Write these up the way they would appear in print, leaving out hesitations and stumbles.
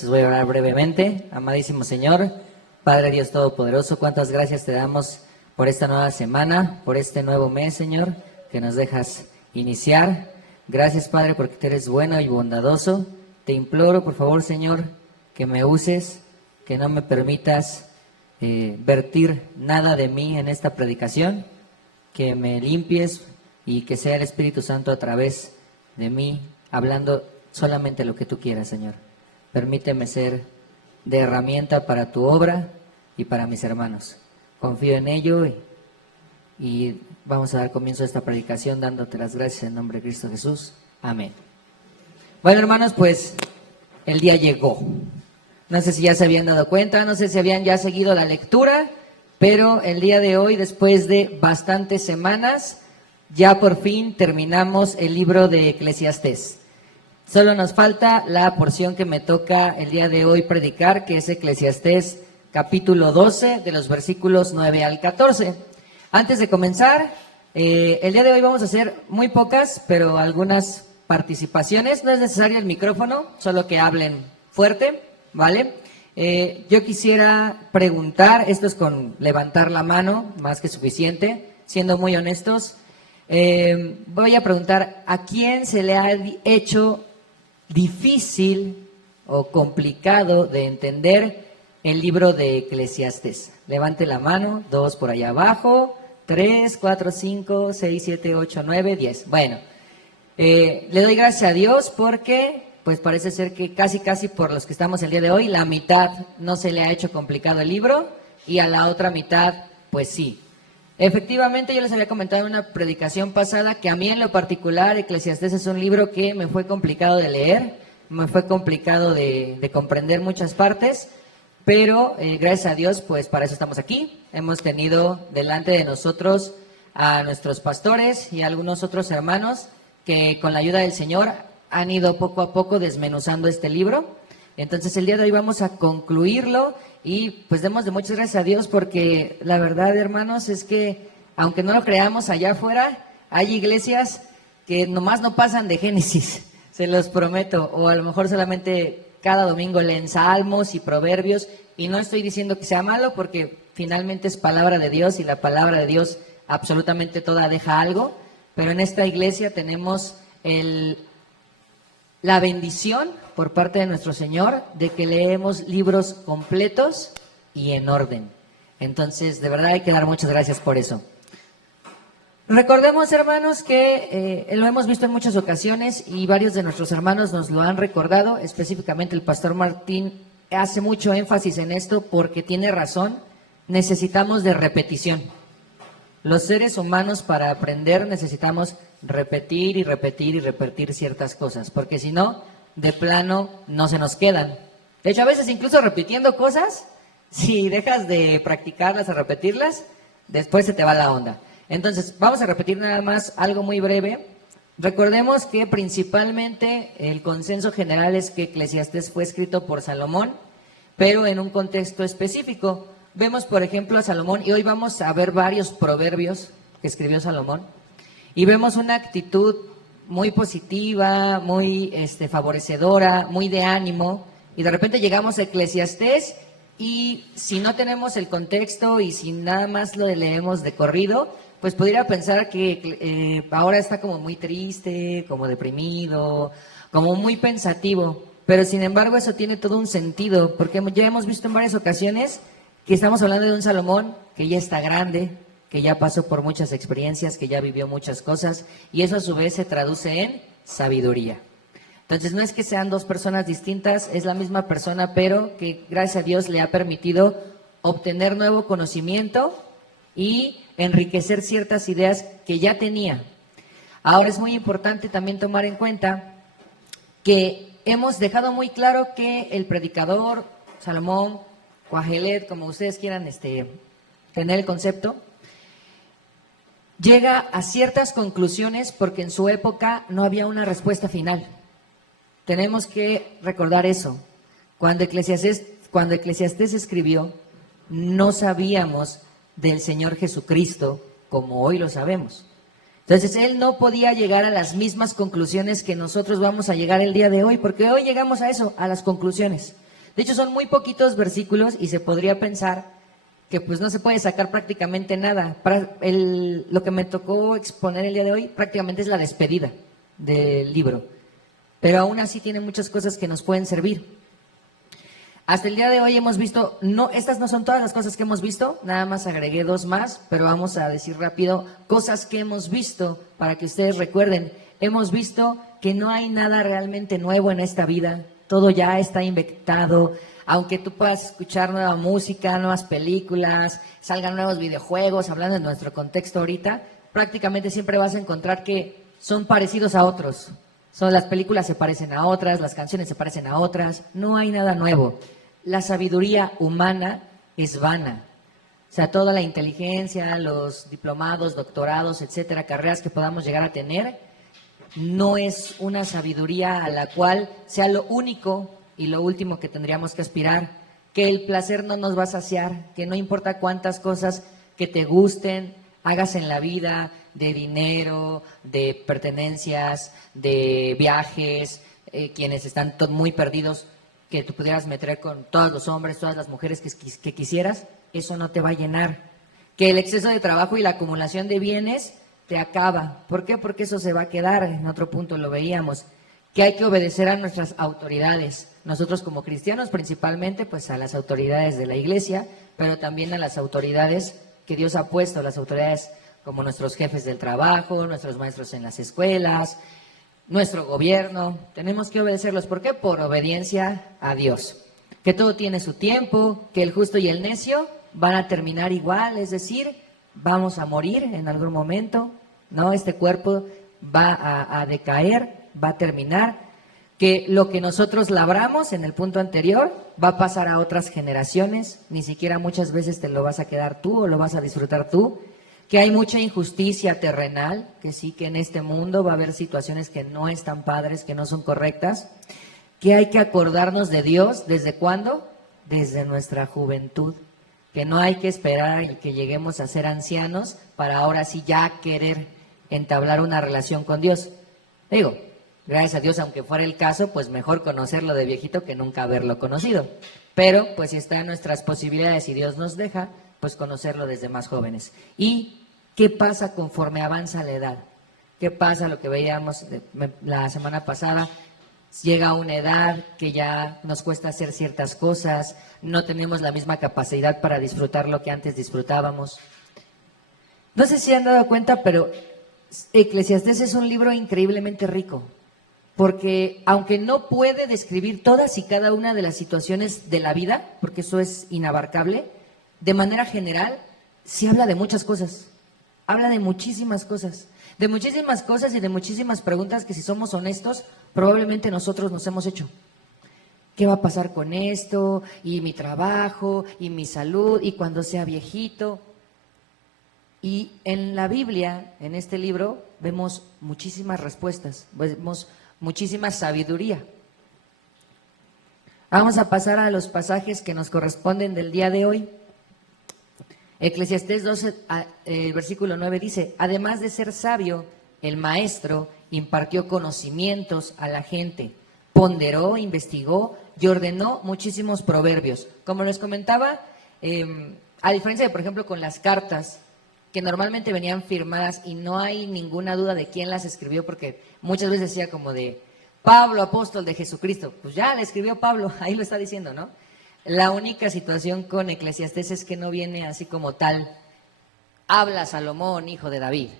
Les voy a orar brevemente. Amadísimo Señor, Padre Dios Todopoderoso, cuántas gracias te damos por esta nueva semana, por este nuevo mes, Señor, que nos dejas iniciar. Gracias, Padre, porque tú eres bueno y bondadoso. Te imploro, por favor, Señor, que me uses, que no me permitas vertir nada de mí en esta predicación, que me limpies y que sea el Espíritu Santo a través de mí, hablando solamente lo que tú quieras, Señor. Permíteme ser de herramienta para tu obra y para mis hermanos. Confío en ello y vamos a dar comienzo a esta predicación dándote las gracias en nombre de Cristo Jesús. Amén. Bueno, hermanos, pues el día llegó. No sé si ya se habían dado cuenta, no sé si habían ya seguido la lectura, pero el día de hoy, después de bastantes semanas, ya por fin terminamos el libro de Eclesiastés. Solo nos falta la porción que me toca el día de hoy predicar, que es Eclesiastés capítulo 12, de los versículos 9 al 14. Antes de comenzar, el día de hoy vamos a hacer muy pocas, pero algunas participaciones. No es necesario el micrófono, solo que hablen fuerte, ¿vale? Yo quisiera preguntar, esto es con levantar la mano, más que suficiente, siendo muy honestos. Voy a preguntar, ¿a quién se le ha hecho difícil o complicado de entender el libro de Eclesiastés? Levante la mano, 2 por allá abajo, 3, 4, 5, 6, 7, 8, 9, 10. Bueno, le doy gracias a Dios porque pues parece ser que casi por los que estamos el día de hoy, la mitad no se le ha hecho complicado el libro y a la otra mitad pues sí. Efectivamente, yo les había comentado en una predicación pasada que a mí en lo particular Eclesiastés es un libro que me fue complicado de leer, me fue complicado de comprender muchas partes, pero gracias a Dios, pues para eso estamos aquí. Hemos tenido delante de nosotros a nuestros pastores y a algunos otros hermanos que con la ayuda del Señor han ido poco a poco desmenuzando este libro. Entonces el día de hoy vamos a concluirlo y pues demos de muchas gracias a Dios porque la verdad, hermanos, es que aunque no lo creamos allá afuera, hay iglesias que nomás no pasan de Génesis, se los prometo, o a lo mejor solamente cada domingo leen salmos y proverbios, y no estoy diciendo que sea malo porque finalmente es palabra de Dios y la palabra de Dios absolutamente toda deja algo, pero en esta iglesia tenemos la bendición por parte de nuestro Señor de que leemos libros completos y en orden. Entonces, de verdad hay que dar muchas gracias por eso. Recordemos, hermanos, que lo hemos visto en muchas ocasiones y varios de nuestros hermanos nos lo han recordado, específicamente el pastor Martín hace mucho énfasis en esto porque tiene razón, necesitamos de repetición. Los seres humanos para aprender necesitamos repetir y repetir y repetir ciertas cosas, porque si no, de plano no se nos quedan. De hecho, a veces incluso repitiendo cosas, si dejas de practicarlas o repetirlas, después se te va la onda. Entonces, vamos a repetir nada más algo muy breve. Recordemos que principalmente el consenso general es que Eclesiastés fue escrito por Salomón, pero en un contexto específico. Vemos, por ejemplo, a Salomón, y hoy vamos a ver varios proverbios que escribió Salomón, y vemos una actitud muy positiva, muy favorecedora, muy de ánimo, y de repente llegamos a Eclesiastés, y si no tenemos el contexto y si nada más lo leemos de corrido, pues pudiera pensar que ahora está como muy triste, como deprimido, como muy pensativo, pero sin embargo eso tiene todo un sentido, porque ya hemos visto en varias ocasiones que estamos hablando de un Salomón que ya está grande, que ya pasó por muchas experiencias, que ya vivió muchas cosas, y eso a su vez se traduce en sabiduría. Entonces no es que sean dos personas distintas, es la misma persona, pero que gracias a Dios le ha permitido obtener nuevo conocimiento y enriquecer ciertas ideas que ya tenía. Ahora es muy importante también tomar en cuenta que hemos dejado muy claro que el predicador, Salomón, Coagelet, como ustedes quieran tener el concepto, llega a ciertas conclusiones porque en su época no había una respuesta final. Tenemos que recordar eso. Cuando Eclesiastés escribió, no sabíamos del Señor Jesucristo como hoy lo sabemos. Entonces él no podía llegar a las mismas conclusiones que nosotros vamos a llegar el día de hoy, porque hoy llegamos a eso, a las conclusiones. De hecho, son muy poquitos versículos y se podría pensar que pues no se puede sacar prácticamente nada. Lo que me tocó exponer el día de hoy prácticamente es la despedida del libro, pero aún así tiene muchas cosas que nos pueden servir. Hasta el día de hoy hemos visto, no, estas no son todas las cosas que hemos visto, nada más agregué 2 más, pero vamos a decir rápido cosas que hemos visto para que ustedes recuerden. Hemos visto que no hay nada realmente nuevo en esta vida, todo ya está inventado. Aunque tú puedas escuchar nueva música, nuevas películas, salgan nuevos videojuegos, hablando de nuestro contexto ahorita, prácticamente siempre vas a encontrar que son parecidos a otros. Las películas se parecen a otras, las canciones se parecen a otras, no hay nada nuevo. La sabiduría humana es vana. O sea, toda la inteligencia, los diplomados, doctorados, etcétera, carreras que podamos llegar a tener, no es una sabiduría a la cual sea lo único y lo último que tendríamos que aspirar, que el placer no nos va a saciar, que no importa cuántas cosas que te gusten, hagas en la vida, de dinero, de pertenencias, de viajes, quienes están muy perdidos, que tú pudieras meter con todos los hombres, todas las mujeres que quisieras, eso no te va a llenar. Que el exceso de trabajo y la acumulación de bienes te acaba. ¿Por qué? Porque eso se va a quedar, en otro punto lo veíamos. Que hay que obedecer a nuestras autoridades. Nosotros como cristianos principalmente, pues a las autoridades de la iglesia, pero también a las autoridades que Dios ha puesto, las autoridades como nuestros jefes del trabajo, nuestros maestros en las escuelas, nuestro gobierno. Tenemos que obedecerlos. ¿Por qué? Por obediencia a Dios. Que todo tiene su tiempo, que el justo y el necio van a terminar igual, es decir, vamos a morir en algún momento, ¿no? Este cuerpo va a decaer, va a terminar, que lo que nosotros labramos en el punto anterior va a pasar a otras generaciones, ni siquiera muchas veces te lo vas a quedar tú o lo vas a disfrutar tú, que hay mucha injusticia terrenal, que sí, que en este mundo va a haber situaciones que no están padres, que no son correctas, que hay que acordarnos de Dios, ¿desde cuándo? Desde nuestra juventud, que no hay que esperar a que lleguemos a ser ancianos para ahora sí ya querer entablar una relación con Dios. Digo, gracias a Dios, aunque fuera el caso, pues mejor conocerlo de viejito que nunca haberlo conocido. Pero, pues si está en nuestras posibilidades y Dios nos deja, pues conocerlo desde más jóvenes. ¿Y qué pasa conforme avanza la edad? ¿Qué pasa? Lo que veíamos la semana pasada, llega a una edad que ya nos cuesta hacer ciertas cosas, no tenemos la misma capacidad para disfrutar lo que antes disfrutábamos. No sé si han dado cuenta, pero Eclesiastés es un libro increíblemente rico, porque aunque no puede describir todas y cada una de las situaciones de la vida, porque eso es inabarcable, de manera general, sí habla de muchas cosas, habla de muchísimas cosas y de muchísimas preguntas que, si somos honestos, probablemente nosotros nos hemos hecho. ¿Qué va a pasar con esto? Y mi trabajo, y mi salud, y cuando sea viejito. Y en la Biblia, en este libro, vemos muchísimas respuestas, vemos muchísima sabiduría. Vamos a pasar a los pasajes que nos corresponden del día de hoy. Eclesiastés 12, versículo 9 dice: además de ser sabio, el maestro impartió conocimientos a la gente, ponderó, investigó y ordenó muchísimos proverbios. Como les comentaba, a diferencia de, por ejemplo, con las cartas, que normalmente venían firmadas y no hay ninguna duda de quién las escribió, porque muchas veces decía como de Pablo, apóstol de Jesucristo. Pues ya le escribió Pablo, ahí lo está diciendo, ¿no? La única situación con Eclesiastés es que no viene así como tal, habla Salomón, hijo de David.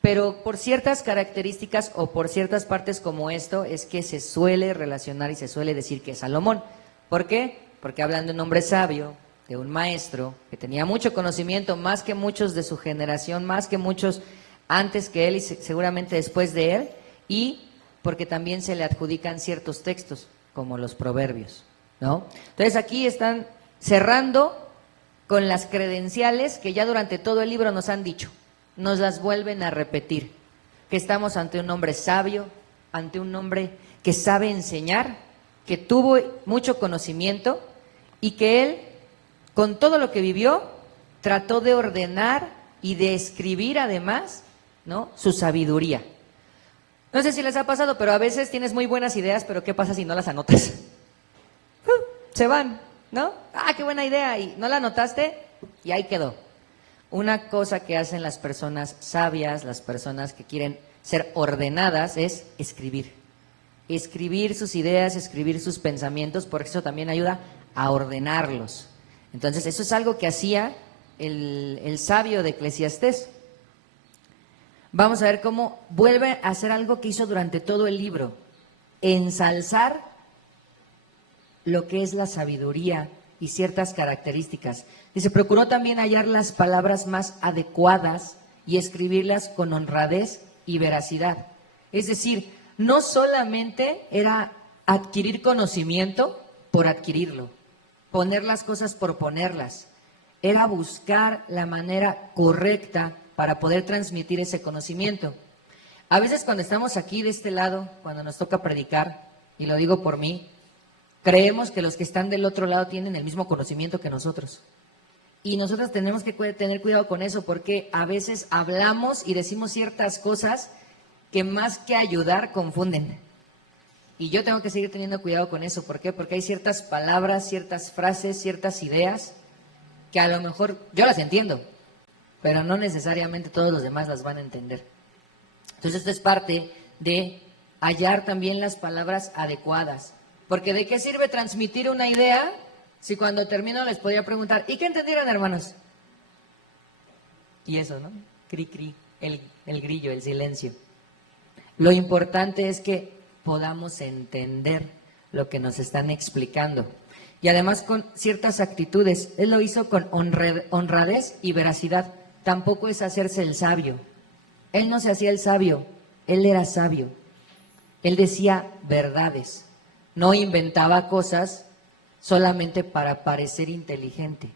Pero por ciertas características o por ciertas partes como esto, es que se suele relacionar y se suele decir que es Salomón. ¿Por qué? Porque hablan de un hombre sabio, de un maestro que tenía mucho conocimiento, más que muchos de su generación, más que muchos antes que él y seguramente después de él, y porque también se le adjudican ciertos textos, como los proverbios, ¿no? Entonces aquí están cerrando con las credenciales que ya durante todo el libro nos han dicho, nos las vuelven a repetir, que estamos ante un hombre sabio, ante un hombre que sabe enseñar, que tuvo mucho conocimiento y que él, con todo lo que vivió, trató de ordenar y de escribir además, ¿no?, su sabiduría. No sé si les ha pasado, pero a veces tienes muy buenas ideas, pero ¿qué pasa si no las anotas? se van, ¿no? Ah, qué buena idea, y no la notaste y ahí quedó. Una cosa que hacen las personas sabias, las personas que quieren ser ordenadas, es escribir. Escribir sus ideas, escribir sus pensamientos, porque eso también ayuda a ordenarlos. Entonces, eso es algo que hacía el sabio de Eclesiastés. Vamos a ver cómo vuelve a hacer algo que hizo durante todo el libro: ensalzar lo que es la sabiduría y ciertas características. Dice, procuró también hallar las palabras más adecuadas y escribirlas con honradez y veracidad. Es decir, no solamente era adquirir conocimiento por adquirirlo, poner las cosas por ponerlas, era buscar la manera correcta para poder transmitir ese conocimiento. A veces cuando estamos aquí de este lado, cuando nos toca predicar, y lo digo por mí, creemos que los que están del otro lado tienen el mismo conocimiento que nosotros. Y nosotros tenemos que tener cuidado con eso, porque a veces hablamos y decimos ciertas cosas que más que ayudar confunden. Y yo tengo que seguir teniendo cuidado con eso. ¿Por qué? Porque hay ciertas palabras, ciertas frases, ciertas ideas que a lo mejor yo las entiendo, pero no necesariamente todos los demás las van a entender. Entonces esto es parte de hallar también las palabras adecuadas. Porque ¿de qué sirve transmitir una idea si cuando termino les podría preguntar, ¿y qué entendieron, hermanos? Y eso, ¿no? Cri, cri, el grillo, el silencio. Lo importante es que podamos entender lo que nos están explicando. Y además con ciertas actitudes. Él lo hizo con honradez y veracidad. Tampoco es hacerse el sabio. Él no se hacía el sabio, él era sabio. Él decía verdades. No inventaba cosas solamente para parecer inteligente.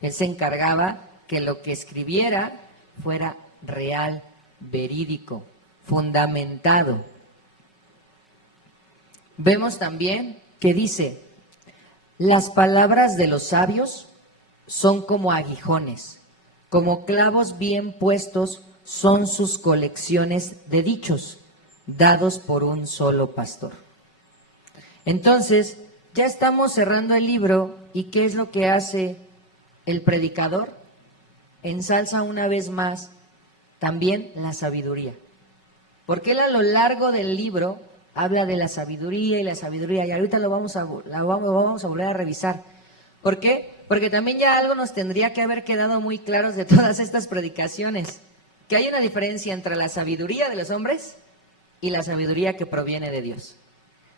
Él se encargaba que lo que escribiera fuera real, verídico, fundamentado. Vemos también que dice, las palabras de los sabios son como aguijones, como clavos bien puestos son sus colecciones de dichos, dados por un solo pastor. Entonces, ya estamos cerrando el libro, ¿y qué es lo que hace el predicador? Ensalza una vez más también la sabiduría. Porque él a lo largo del libro habla de la sabiduría y la sabiduría, y ahorita lo vamos a volver a revisar. ¿Por qué? Porque también ya algo nos tendría que haber quedado muy claros de todas estas predicaciones, que hay una diferencia entre la sabiduría de los hombres y la sabiduría que proviene de Dios.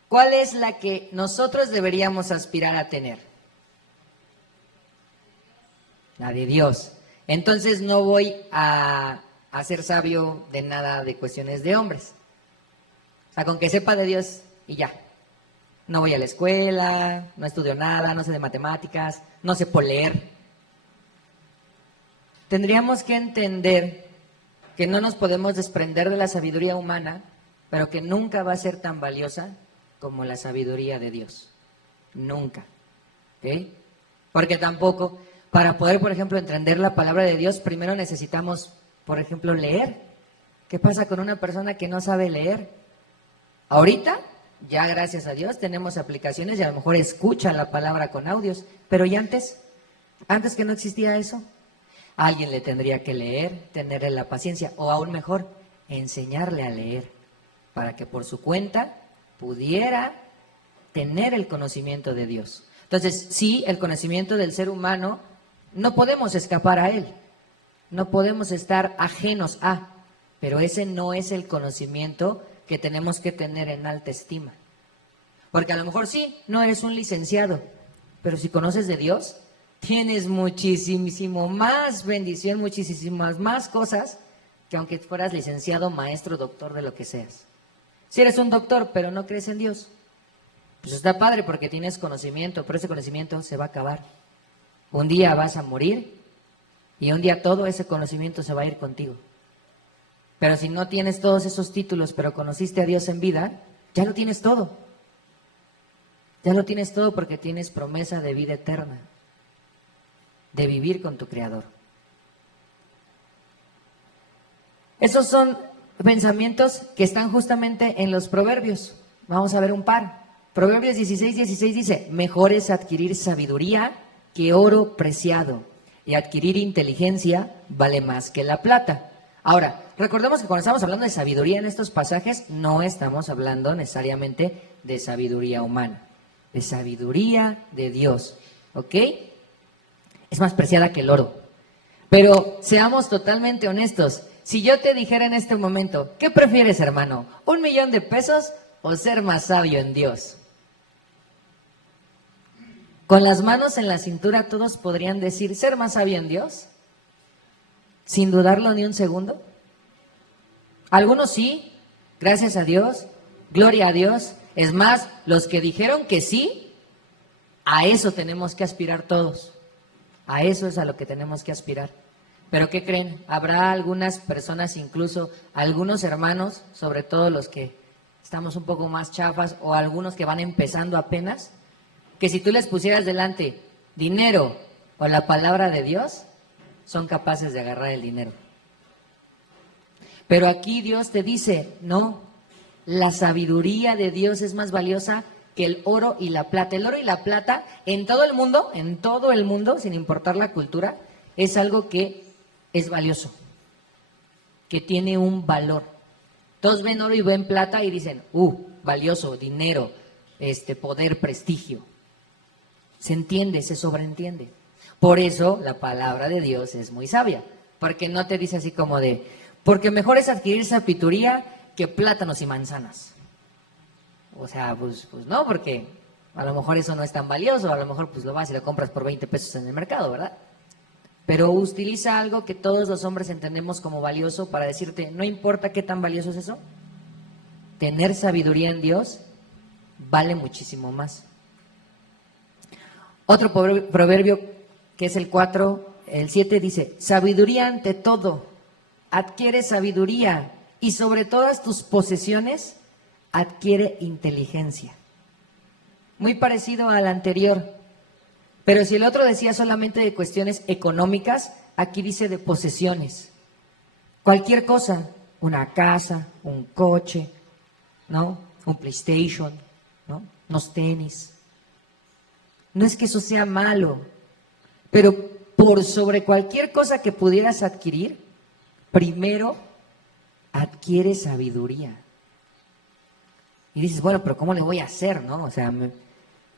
¿Cuál es la que nosotros deberíamos aspirar a tener? La de Dios. Entonces no voy a ser sabio de nada de cuestiones de hombres. O sea, con que sepa de Dios y ya. No voy a la escuela, no estudio nada, no sé de matemáticas, no sé por leer. Tendríamos que entender que no nos podemos desprender de la sabiduría humana, pero que nunca va a ser tan valiosa como la sabiduría de Dios. Nunca. ¿Ok? Porque tampoco, para poder, por ejemplo, entender la palabra de Dios, primero necesitamos, por ejemplo, leer. ¿Qué pasa con una persona que no sabe leer? Ahorita, ya gracias a Dios, tenemos aplicaciones y a lo mejor escucha la palabra con audios, pero ¿y antes? Antes que no existía eso, alguien le tendría que leer, tenerle la paciencia, o aún mejor, enseñarle a leer, para que por su cuenta pudiera tener el conocimiento de Dios. Entonces, sí, el conocimiento del ser humano, no podemos escapar a él, no podemos estar ajenos a, pero ese no es el conocimiento que tenemos que tener en alta estima. Porque a lo mejor sí, no eres un licenciado, pero si conoces de Dios, tienes muchísimo más bendición, muchísimas más cosas que aunque fueras licenciado, maestro, doctor, de lo que seas. Si eres un doctor, pero no crees en Dios, pues está padre porque tienes conocimiento, pero ese conocimiento se va a acabar. Un día vas a morir y un día todo ese conocimiento se va a ir contigo. Pero si no tienes todos esos títulos, pero conociste a Dios en vida, ya lo tienes todo. Ya lo tienes todo porque tienes promesa de vida eterna, de vivir con tu Creador. Esos son pensamientos que están justamente en los proverbios. Vamos a ver un par. Proverbios 16:16 dice, mejor es adquirir sabiduría que oro preciado, y adquirir inteligencia vale más que la plata. Ahora, recordemos que cuando estamos hablando de sabiduría en estos pasajes, no estamos hablando necesariamente de sabiduría humana, de sabiduría de Dios, ¿ok? Es más preciada que el oro. Pero seamos totalmente honestos. Si yo te dijera en este momento, ¿qué prefieres, hermano? ¿1,000,000 de pesos o ser más sabio en Dios? Con las manos en la cintura todos podrían decir, ¿ser más sabio en Dios? Sin dudarlo ni un segundo. Algunos sí, gracias a Dios, gloria a Dios. Es más, los que dijeron que sí, a eso tenemos que aspirar todos. A eso es a lo que tenemos que aspirar. Pero ¿qué creen? Habrá algunas personas, incluso algunos hermanos, sobre todo los que estamos un poco más chafas o algunos que van empezando apenas, que si tú les pusieras delante dinero o la palabra de Dios, son capaces de agarrar el dinero. Pero aquí Dios te dice, no, la sabiduría de Dios es más valiosa que el oro y la plata. El oro y la plata en todo el mundo, sin importar la cultura, es algo que es valioso, que tiene un valor. Todos ven oro y ven plata y dicen, valioso, dinero, poder, prestigio. Se entiende, se sobreentiende. Por eso la palabra de Dios es muy sabia, porque no te dice así como de, porque mejor es adquirir sabiduría que plátanos y manzanas. O sea, pues no, porque a lo mejor eso no es tan valioso, a lo mejor pues lo vas y lo compras por 20 pesos en el mercado, ¿verdad? Pero utiliza algo que todos los hombres entendemos como valioso para decirte, no importa qué tan valioso es eso, tener sabiduría en Dios vale muchísimo más. Otro proverbio que es el 4, el 7 dice, sabiduría ante todo, adquiere sabiduría y sobre todas tus posesiones adquiere inteligencia. Muy parecido al anterior, pero si el otro decía solamente de cuestiones económicas, aquí dice de posesiones. Cualquier cosa, una casa, un coche, ¿no? Un PlayStation, ¿no? Unos tenis. No es que eso sea malo, pero por sobre cualquier cosa que pudieras adquirir, primero adquiere sabiduría. Y dices, bueno, pero ¿cómo le voy a hacer, no? O sea,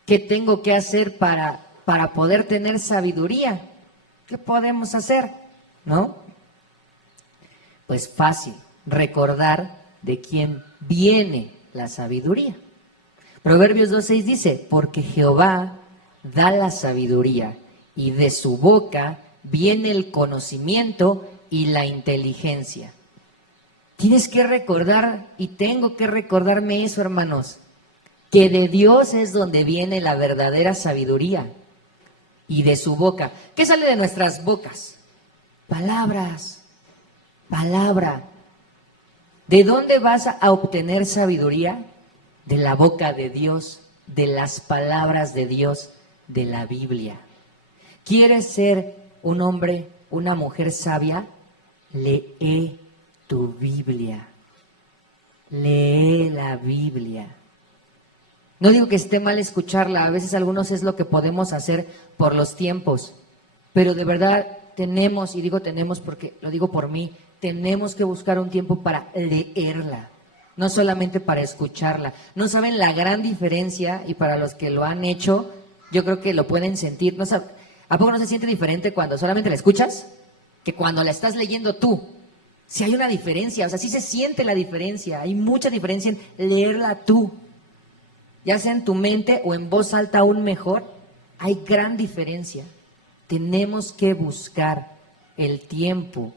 ¿qué tengo que hacer para poder tener sabiduría? ¿Qué podemos hacer, no? Pues fácil, recordar de quién viene la sabiduría. Proverbios 2:6 dice, porque Jehová da la sabiduría y de su boca viene el conocimiento y la inteligencia. Tienes que recordar, y tengo que recordarme eso, hermanos, que de Dios es donde viene la verdadera sabiduría y de su boca. ¿Qué sale de nuestras bocas? Palabras, palabra. ¿De dónde vas a obtener sabiduría? De la boca de Dios, de las palabras de Dios, de la Biblia. ¿Quieres ser un hombre, una mujer sabia? Lee tu Biblia. Lee la Biblia. No digo que esté mal escucharla, a veces algunos es lo que podemos hacer por los tiempos, pero de verdad tenemos, y digo tenemos porque lo digo por mí, tenemos que buscar un tiempo para leerla, no solamente para escucharla. No saben la gran diferencia, y para los que lo han hecho, yo creo que lo pueden sentir. ¿A poco no se siente diferente cuando solamente la escuchas que cuando la estás leyendo tú? Si hay una diferencia, o sea, sí se siente la diferencia, hay mucha diferencia en leerla tú, ya sea en tu mente o en voz alta aún mejor, hay gran diferencia. Tenemos que buscar el tiempo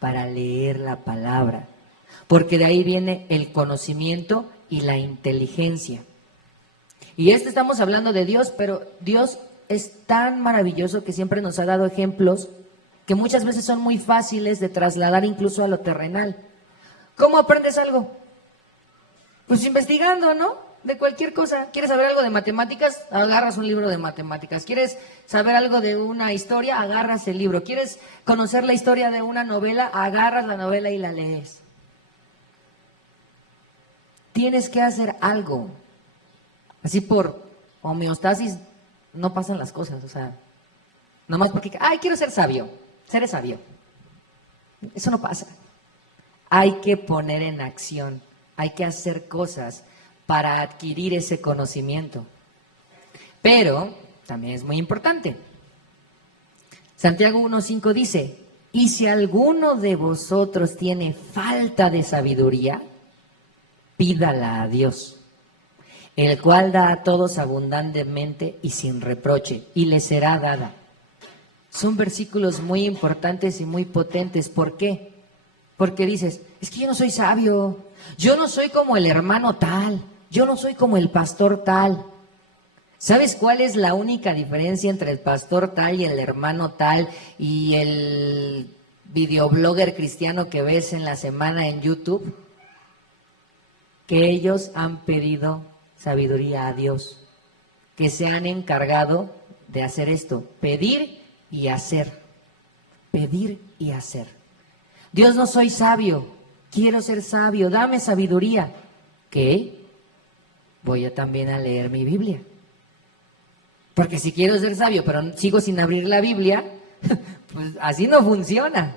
para leer la palabra, porque de ahí viene el conocimiento y la inteligencia. Y estamos hablando de Dios, pero Dios es tan maravilloso que siempre nos ha dado ejemplos que muchas veces son muy fáciles de trasladar incluso a lo terrenal. ¿Cómo aprendes algo? Pues investigando, ¿no? De cualquier cosa. ¿Quieres saber algo de matemáticas? Agarras un libro de matemáticas. ¿Quieres saber algo de una historia? Agarras el libro. ¿Quieres conocer la historia de una novela? Agarras la novela y la lees. Tienes que hacer algo. Así por homeostasis no pasan las cosas, o sea, nomás porque, ay, quiero ser sabio, seré sabio. Eso no pasa. Hay que poner en acción, hay que hacer cosas para adquirir ese conocimiento. Pero también es muy importante. Santiago 1:5 dice, y si alguno de vosotros tiene falta de sabiduría, pídala a Dios, el cual da a todos abundantemente y sin reproche, y le será dada. Son versículos muy importantes y muy potentes. ¿Por qué? Porque dices, es que yo no soy sabio, yo no soy como el hermano tal, yo no soy como el pastor tal. ¿Sabes cuál es la única diferencia entre el pastor tal y el hermano tal y el videoblogger cristiano que ves en la semana en YouTube? Que ellos han pedido sabiduría a Dios, que se han encargado de hacer esto, pedir y hacer, pedir y hacer. Dios, no soy sabio, quiero ser sabio, dame sabiduría. ¿Qué? Voy a también a leer mi Biblia. Porque si quiero ser sabio, pero sigo sin abrir la Biblia, pues así no funciona.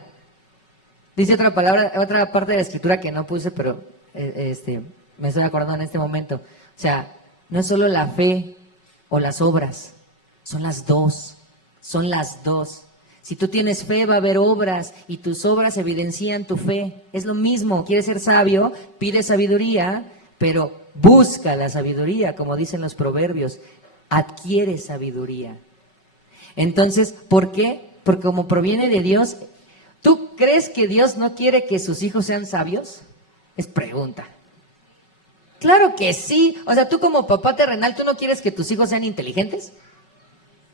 Dice otra palabra, otra parte de la escritura que no puse, pero me estoy acordando en este momento. O sea, no es solo la fe o las obras, son las dos. Son las dos. Si tú tienes fe, va a haber obras y tus obras evidencian tu fe. Es lo mismo, quieres ser sabio, pide sabiduría, pero busca la sabiduría, como dicen los proverbios. Adquiere sabiduría. Entonces, ¿por qué? Porque como proviene de Dios, ¿tú crees que Dios no quiere que sus hijos sean sabios? Es pregunta. Claro que sí. O sea, tú como papá terrenal, ¿tú no quieres que tus hijos sean inteligentes?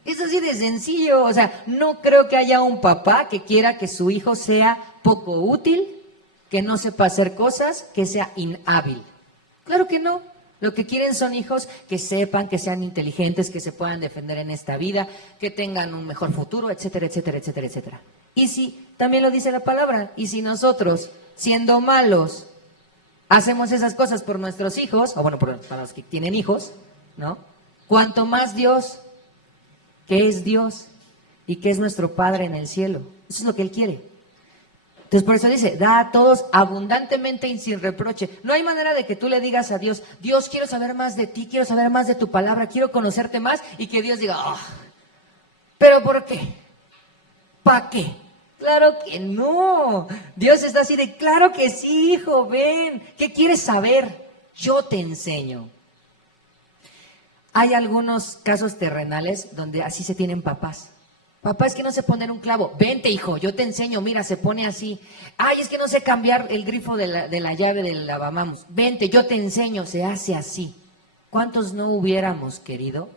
Es así de sencillo. O sea, no creo que haya un papá que quiera que su hijo sea poco útil, que no sepa hacer cosas, que sea inhábil. Claro que no. Lo que quieren son hijos que sepan, que sean inteligentes, que se puedan defender en esta vida, que tengan un mejor futuro, etcétera, etcétera, etcétera, etcétera. Y si, también lo dice la palabra, y si nosotros, siendo malos, hacemos esas cosas por nuestros hijos, o bueno, para los que tienen hijos, ¿no? Cuanto más Dios, que es Dios y que es nuestro Padre en el cielo. Eso es lo que Él quiere. Entonces por eso dice, da a todos abundantemente y sin reproche. No hay manera de que tú le digas a Dios, Dios, quiero saber más de ti, quiero saber más de tu palabra, quiero conocerte más, y que Dios diga, oh, ¿pero por qué? ¿Para qué? Claro que no. Dios está así de, claro que sí, hijo, ven. ¿Qué quieres saber? Yo te enseño. Hay algunos casos terrenales donde así se tienen papás. Papá, es que no sé poner un clavo. Vente, hijo, yo te enseño. Mira, se pone así. Ay, es que no sé cambiar el grifo de la llave del lavamanos. Vente, yo te enseño. Se hace así. ¿Cuántos no hubiéramos querido?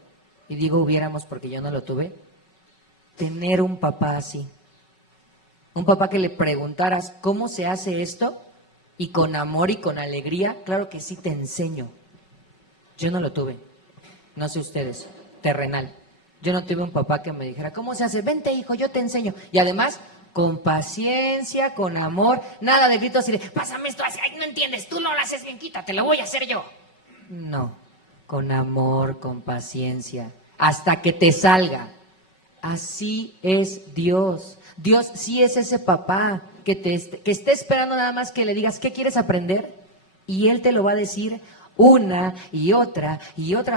Y digo hubiéramos porque yo no lo tuve. Tener un papá así. Un papá que le preguntaras, ¿cómo se hace esto? Y con amor y con alegría, claro que sí te enseño. Yo no lo tuve. No sé ustedes. Terrenal. Yo no tuve un papá que me dijera, ¿cómo se hace? Vente, hijo, yo te enseño. Y además, con paciencia, con amor, nada de gritos y de, pásame esto así, ay, no entiendes, tú no lo haces bien, quítate, lo voy a hacer yo. No, con amor, con paciencia, hasta que te salga. Así es Dios. Dios sí es ese papá que esté esperando nada más que le digas, ¿qué quieres aprender? Y Él te lo va a decir una y otra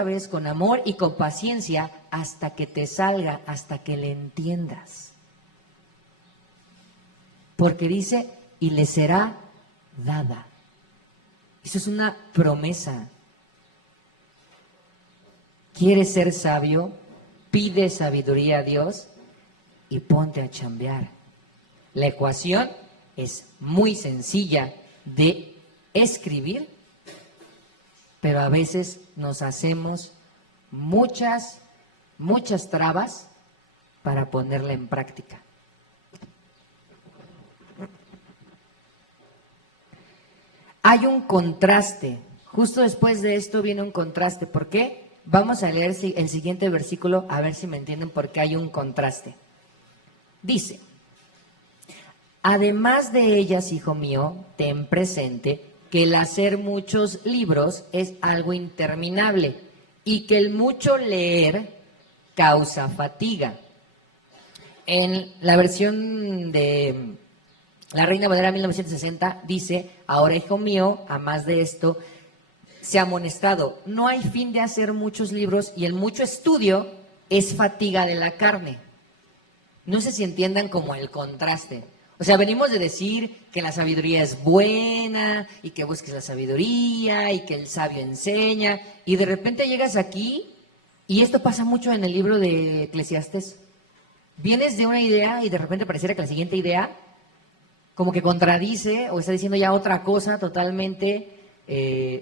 vez con amor y con paciencia hasta que te salga, hasta que le entiendas. Porque dice, y le será dada. Eso es una promesa. ¿Quieres ser sabio? Pide sabiduría a Dios y ponte a chambear. La ecuación es muy sencilla de escribir, pero a veces nos hacemos muchas trabas para ponerla en práctica. Hay un contraste. Justo después de esto viene un contraste. ¿Por qué? Vamos a leer el siguiente versículo a ver si me entienden por qué hay un contraste. Dice, además de ellas, hijo mío, ten presente que el hacer muchos libros es algo interminable y que el mucho leer causa fatiga. En la versión de La Reina Valera 1960 dice: ahora, hijo mío, a más de esto, sea amonestado. No hay fin de hacer muchos libros y el mucho estudio es fatiga de la carne. No sé si entiendan como el contraste. O sea, venimos de decir que la sabiduría es buena y que busques la sabiduría y que el sabio enseña, y de repente llegas aquí, y esto pasa mucho en el libro de Eclesiastés. Vienes de una idea y de repente pareciera que la siguiente idea como que contradice o está diciendo ya otra cosa totalmente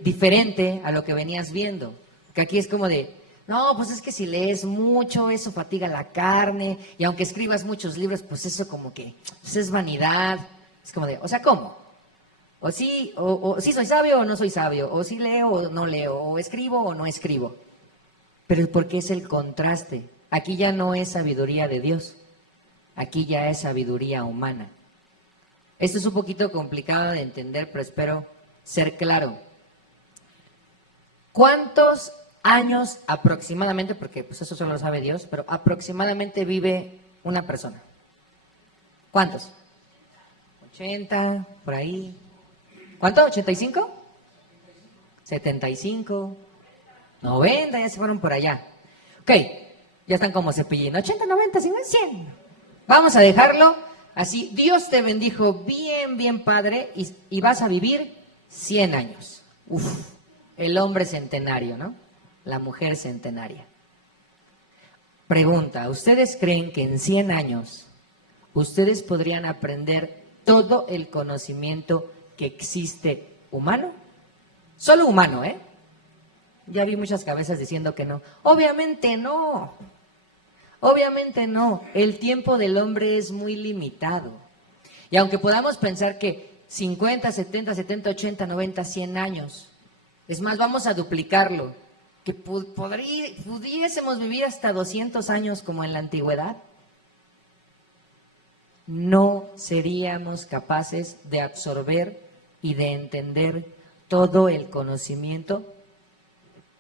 diferente a lo que venías viendo. Que aquí es como de, no, pues es que si lees mucho, eso fatiga la carne, y aunque escribas muchos libros, pues eso como que pues es vanidad. Es como de, o sea, ¿cómo? O sí soy sabio o no soy sabio, o sí leo o no leo, o escribo o no escribo. Pero porque es el contraste. Aquí ya no es sabiduría de Dios, aquí ya es sabiduría humana. Esto es un poquito complicado de entender, pero espero ser claro. ¿Cuántos años aproximadamente, porque pues eso solo lo sabe Dios, pero aproximadamente vive una persona? ¿Cuántos? 80, por ahí. ¿Cuánto? ¿85? 75, 90, ya se fueron por allá. Ok, ya están como Cepillín. 80, 90, 100. Vamos a dejarlo así. Dios te bendijo bien, bien padre, y vas a vivir 100 años. Uf, el hombre centenario, ¿no? La mujer centenaria. Pregunta, ¿ustedes creen que en 100 años ustedes podrían aprender todo el conocimiento que existe humano? Solo humano, ¿eh? Ya vi muchas cabezas diciendo que no. Obviamente no. Obviamente no. El tiempo del hombre es muy limitado. Y aunque podamos pensar que 50, 70, 70, 80, 90, 100 años, es más, vamos a duplicarlo, que pudiésemos vivir hasta 200 años como en la antigüedad, no seríamos capaces de absorber y de entender todo el conocimiento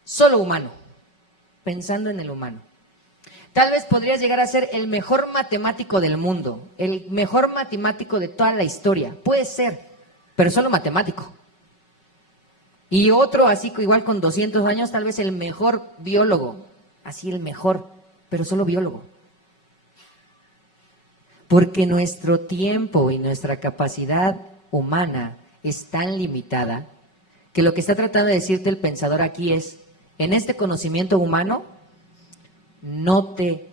solo humano, pensando en el humano. Tal vez podrías llegar a ser el mejor matemático del mundo, el mejor matemático de toda la historia. Puede ser, pero solo matemático. Y otro así, igual con 200 años, tal vez el mejor biólogo. Así el mejor, pero solo biólogo. Porque nuestro tiempo y nuestra capacidad humana es tan limitada que lo que está tratando de decirte el pensador aquí es, en este conocimiento humano, no te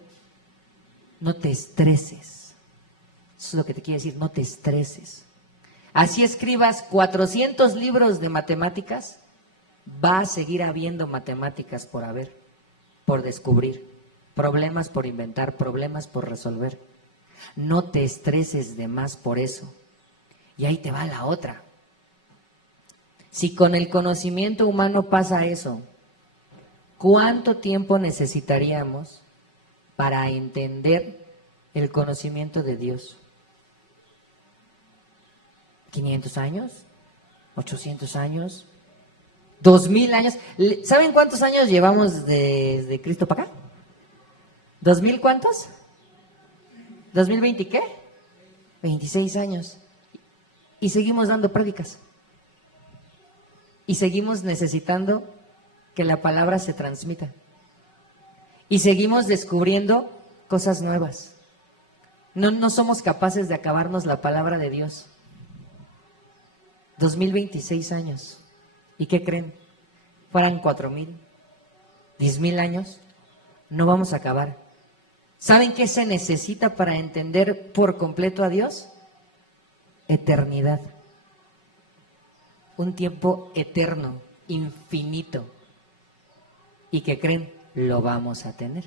estreses. Eso es lo que te quiere decir, no te estreses. Así escribas 400 libros de matemáticas, va a seguir habiendo matemáticas por haber, por descubrir, problemas por inventar, problemas por resolver. No te estreses de más por eso. Y ahí te va la otra. Si con el conocimiento humano pasa eso, ¿cuánto tiempo necesitaríamos para entender el conocimiento de Dios? ¿500 años? ¿800 años? ¿2000 años? ¿Saben cuántos años llevamos desde Cristo para acá? ¿2000 cuántos? ¿2020 qué? 26 años. Y seguimos dando prédicas. Y seguimos necesitando que la palabra se transmita. Y seguimos descubriendo cosas nuevas. No somos capaces de acabarnos la palabra de Dios. 2026 años. ¿Y qué creen? Fueran 4000, 10,000 años, no vamos a acabar. ¿Saben qué se necesita para entender por completo a Dios? Eternidad. Un tiempo eterno, infinito. ¿Y qué creen? Lo vamos a tener.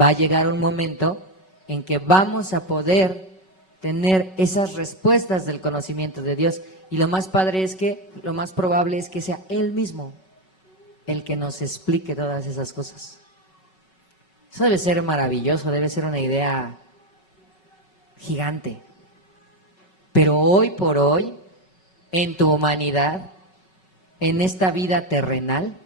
Va a llegar un momento en que vamos a poder tener esas respuestas del conocimiento de Dios. Y lo más padre es que, lo más probable es que sea Él mismo el que nos explique todas esas cosas. Eso debe ser maravilloso, debe ser una idea gigante. Pero hoy por hoy, en tu humanidad, en esta vida terrenal,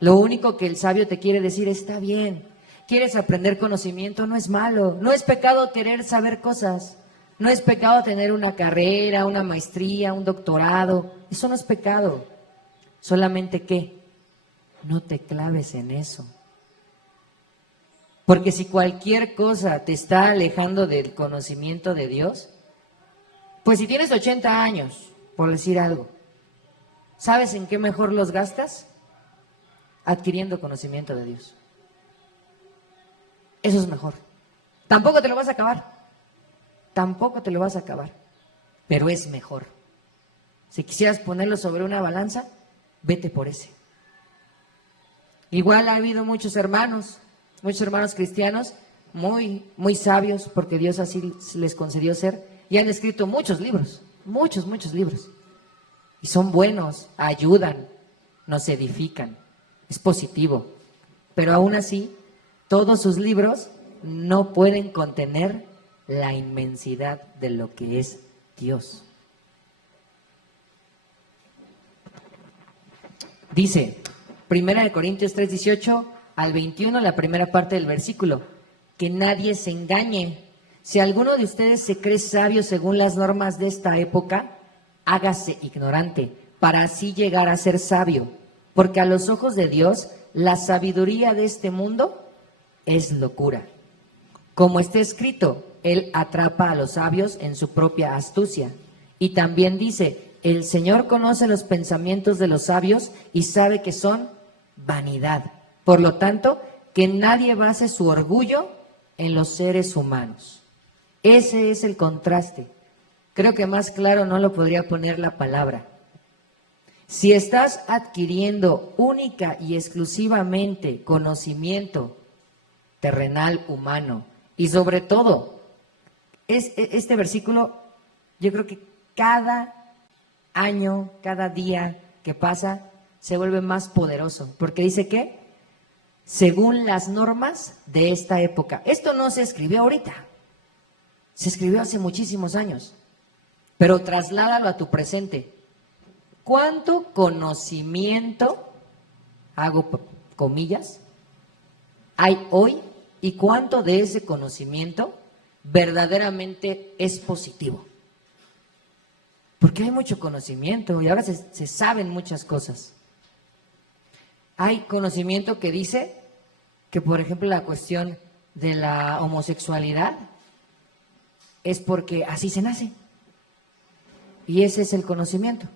Lo único que el sabio te quiere decir, está bien. ¿Quieres aprender conocimiento? No es malo. No es pecado querer saber cosas. No es pecado tener una carrera, una maestría, un doctorado. Eso no es pecado. Solamente que no te claves en eso. Porque si cualquier cosa te está alejando del conocimiento de Dios, pues si tienes 80 años, por decir algo, ¿sabes en qué mejor los gastas? Adquiriendo conocimiento de Dios. Eso es mejor. Tampoco te lo vas a acabar. Tampoco te lo vas a acabar. Pero es mejor. Si quisieras ponerlo sobre una balanza, vete por ese. Igual ha habido muchos hermanos cristianos muy sabios, porque Dios así les concedió ser, y han escrito muchos libros, muchos libros. Y son buenos, ayudan, nos edifican, es positivo. Pero aún así, todos sus libros no pueden contener la inmensidad de lo que es Dios. Dice, 1 Corintios 3:18 al 21, la primera parte del versículo, que nadie se engañe. Si alguno de ustedes se cree sabio según las normas de esta época, hágase ignorante, para así llegar a ser sabio. Porque a los ojos de Dios, la sabiduría de este mundo es locura. Como está escrito, Él atrapa a los sabios en su propia astucia. Y también dice, el Señor conoce los pensamientos de los sabios y sabe que son vanidad. Por lo tanto, que nadie base su orgullo en los seres humanos. Ese es el contraste. Creo que más claro no lo podría poner la palabra. Si estás adquiriendo única y exclusivamente conocimiento terrenal, humano, y sobre todo, este versículo, yo creo que cada año, cada día que pasa, se vuelve más poderoso, porque dice que, según las normas de esta época, esto no se escribió ahorita, se escribió hace muchísimos años, pero trasládalo a tu presente. ¿Cuánto conocimiento, hago comillas, hay hoy y cuánto de ese conocimiento verdaderamente es positivo? Porque hay mucho conocimiento y ahora se saben muchas cosas. Hay conocimiento que dice que, por ejemplo, la cuestión de la homosexualidad es porque así se nace. Y ese es el conocimiento.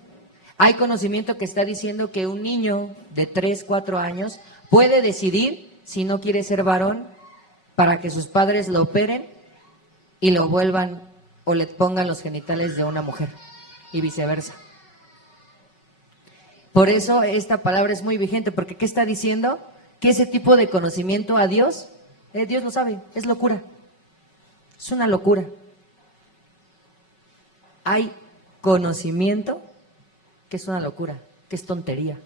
Hay conocimiento que está diciendo que un niño de 3, 4 años puede decidir si no quiere ser varón para que sus padres lo operen y lo vuelvan o le pongan los genitales de una mujer y viceversa. Por eso esta palabra es muy vigente, porque ¿qué está diciendo? Que ese tipo de conocimiento a Dios, Dios lo sabe, es locura. Es una locura. Hay conocimiento que es una locura, que es tontería.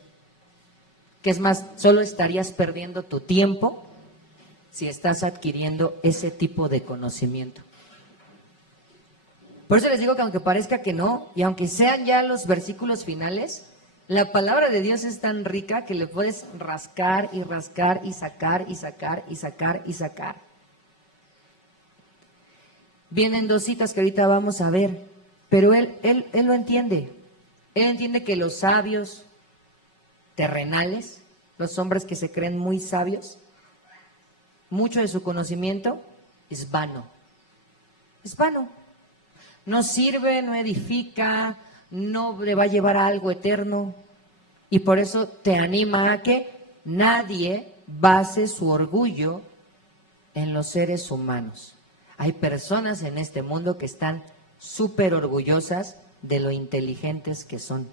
Que es más, solo estarías perdiendo tu tiempo si estás adquiriendo ese tipo de conocimiento. Por eso les digo que aunque parezca que no, y aunque sean ya los versículos finales, la palabra de Dios es tan rica que le puedes rascar y rascar y sacar y sacar y sacar y sacar. Vienen dos citas que ahorita vamos a ver, pero él lo entiende. Él entiende que los sabios terrenales, los hombres que se creen muy sabios, mucho de su conocimiento es vano. Es vano. No sirve, no edifica, no le va a llevar a algo eterno. Y por eso te anima a que nadie base su orgullo en los seres humanos. Hay personas en este mundo que están súper orgullosas de lo inteligentes que son,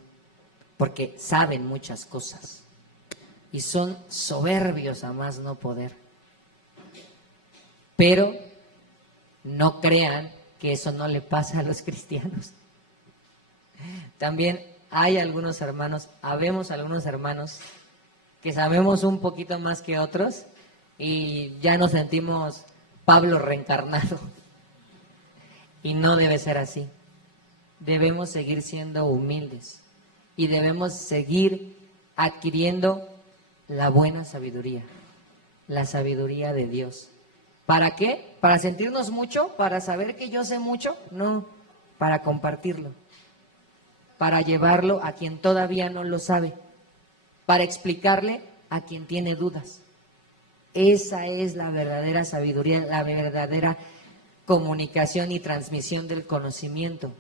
porque saben muchas cosas y son soberbios a más no poder. Pero no crean que eso no le pasa a los cristianos. También hay algunos hermanos, habemos algunos hermanos que sabemos un poquito más que otros y ya nos sentimos Pablo reencarnado. Y no debe ser así. Debemos seguir siendo humildes y debemos seguir adquiriendo la buena sabiduría, la sabiduría de Dios. ¿Para qué? ¿Para sentirnos mucho? ¿Para saber que yo sé mucho? No, para compartirlo, para llevarlo a quien todavía no lo sabe, para explicarle a quien tiene dudas. Esa es la verdadera sabiduría, la verdadera comunicación y transmisión del conocimiento.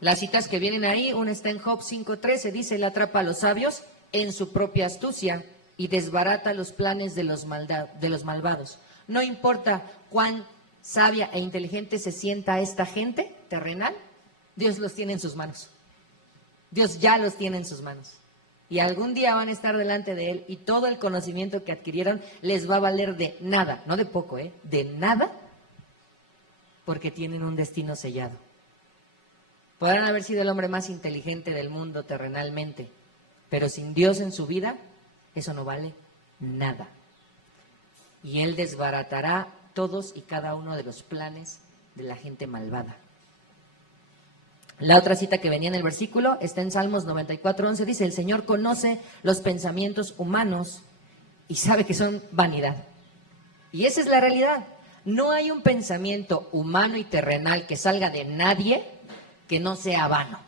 Las citas que vienen ahí, una está en Job 5:13, dice: Él atrapa a los sabios en su propia astucia y desbarata los planes de los malvados. No importa cuán sabia e inteligente se sienta esta gente terrenal, Dios los tiene en sus manos. Dios ya los tiene en sus manos. Y algún día van a estar delante de Él y todo el conocimiento que adquirieron les va a valer de nada, no de poco, de nada, porque tienen un destino sellado. Podrán haber sido el hombre más inteligente del mundo terrenalmente, pero sin Dios en su vida, eso no vale nada. Y Él desbaratará todos y cada uno de los planes de la gente malvada. La otra cita que venía en el versículo está en Salmos 94:11, dice: el Señor conoce los pensamientos humanos y sabe que son vanidad. Y esa es la realidad. No hay un pensamiento humano y terrenal que salga de nadie que no sea vano.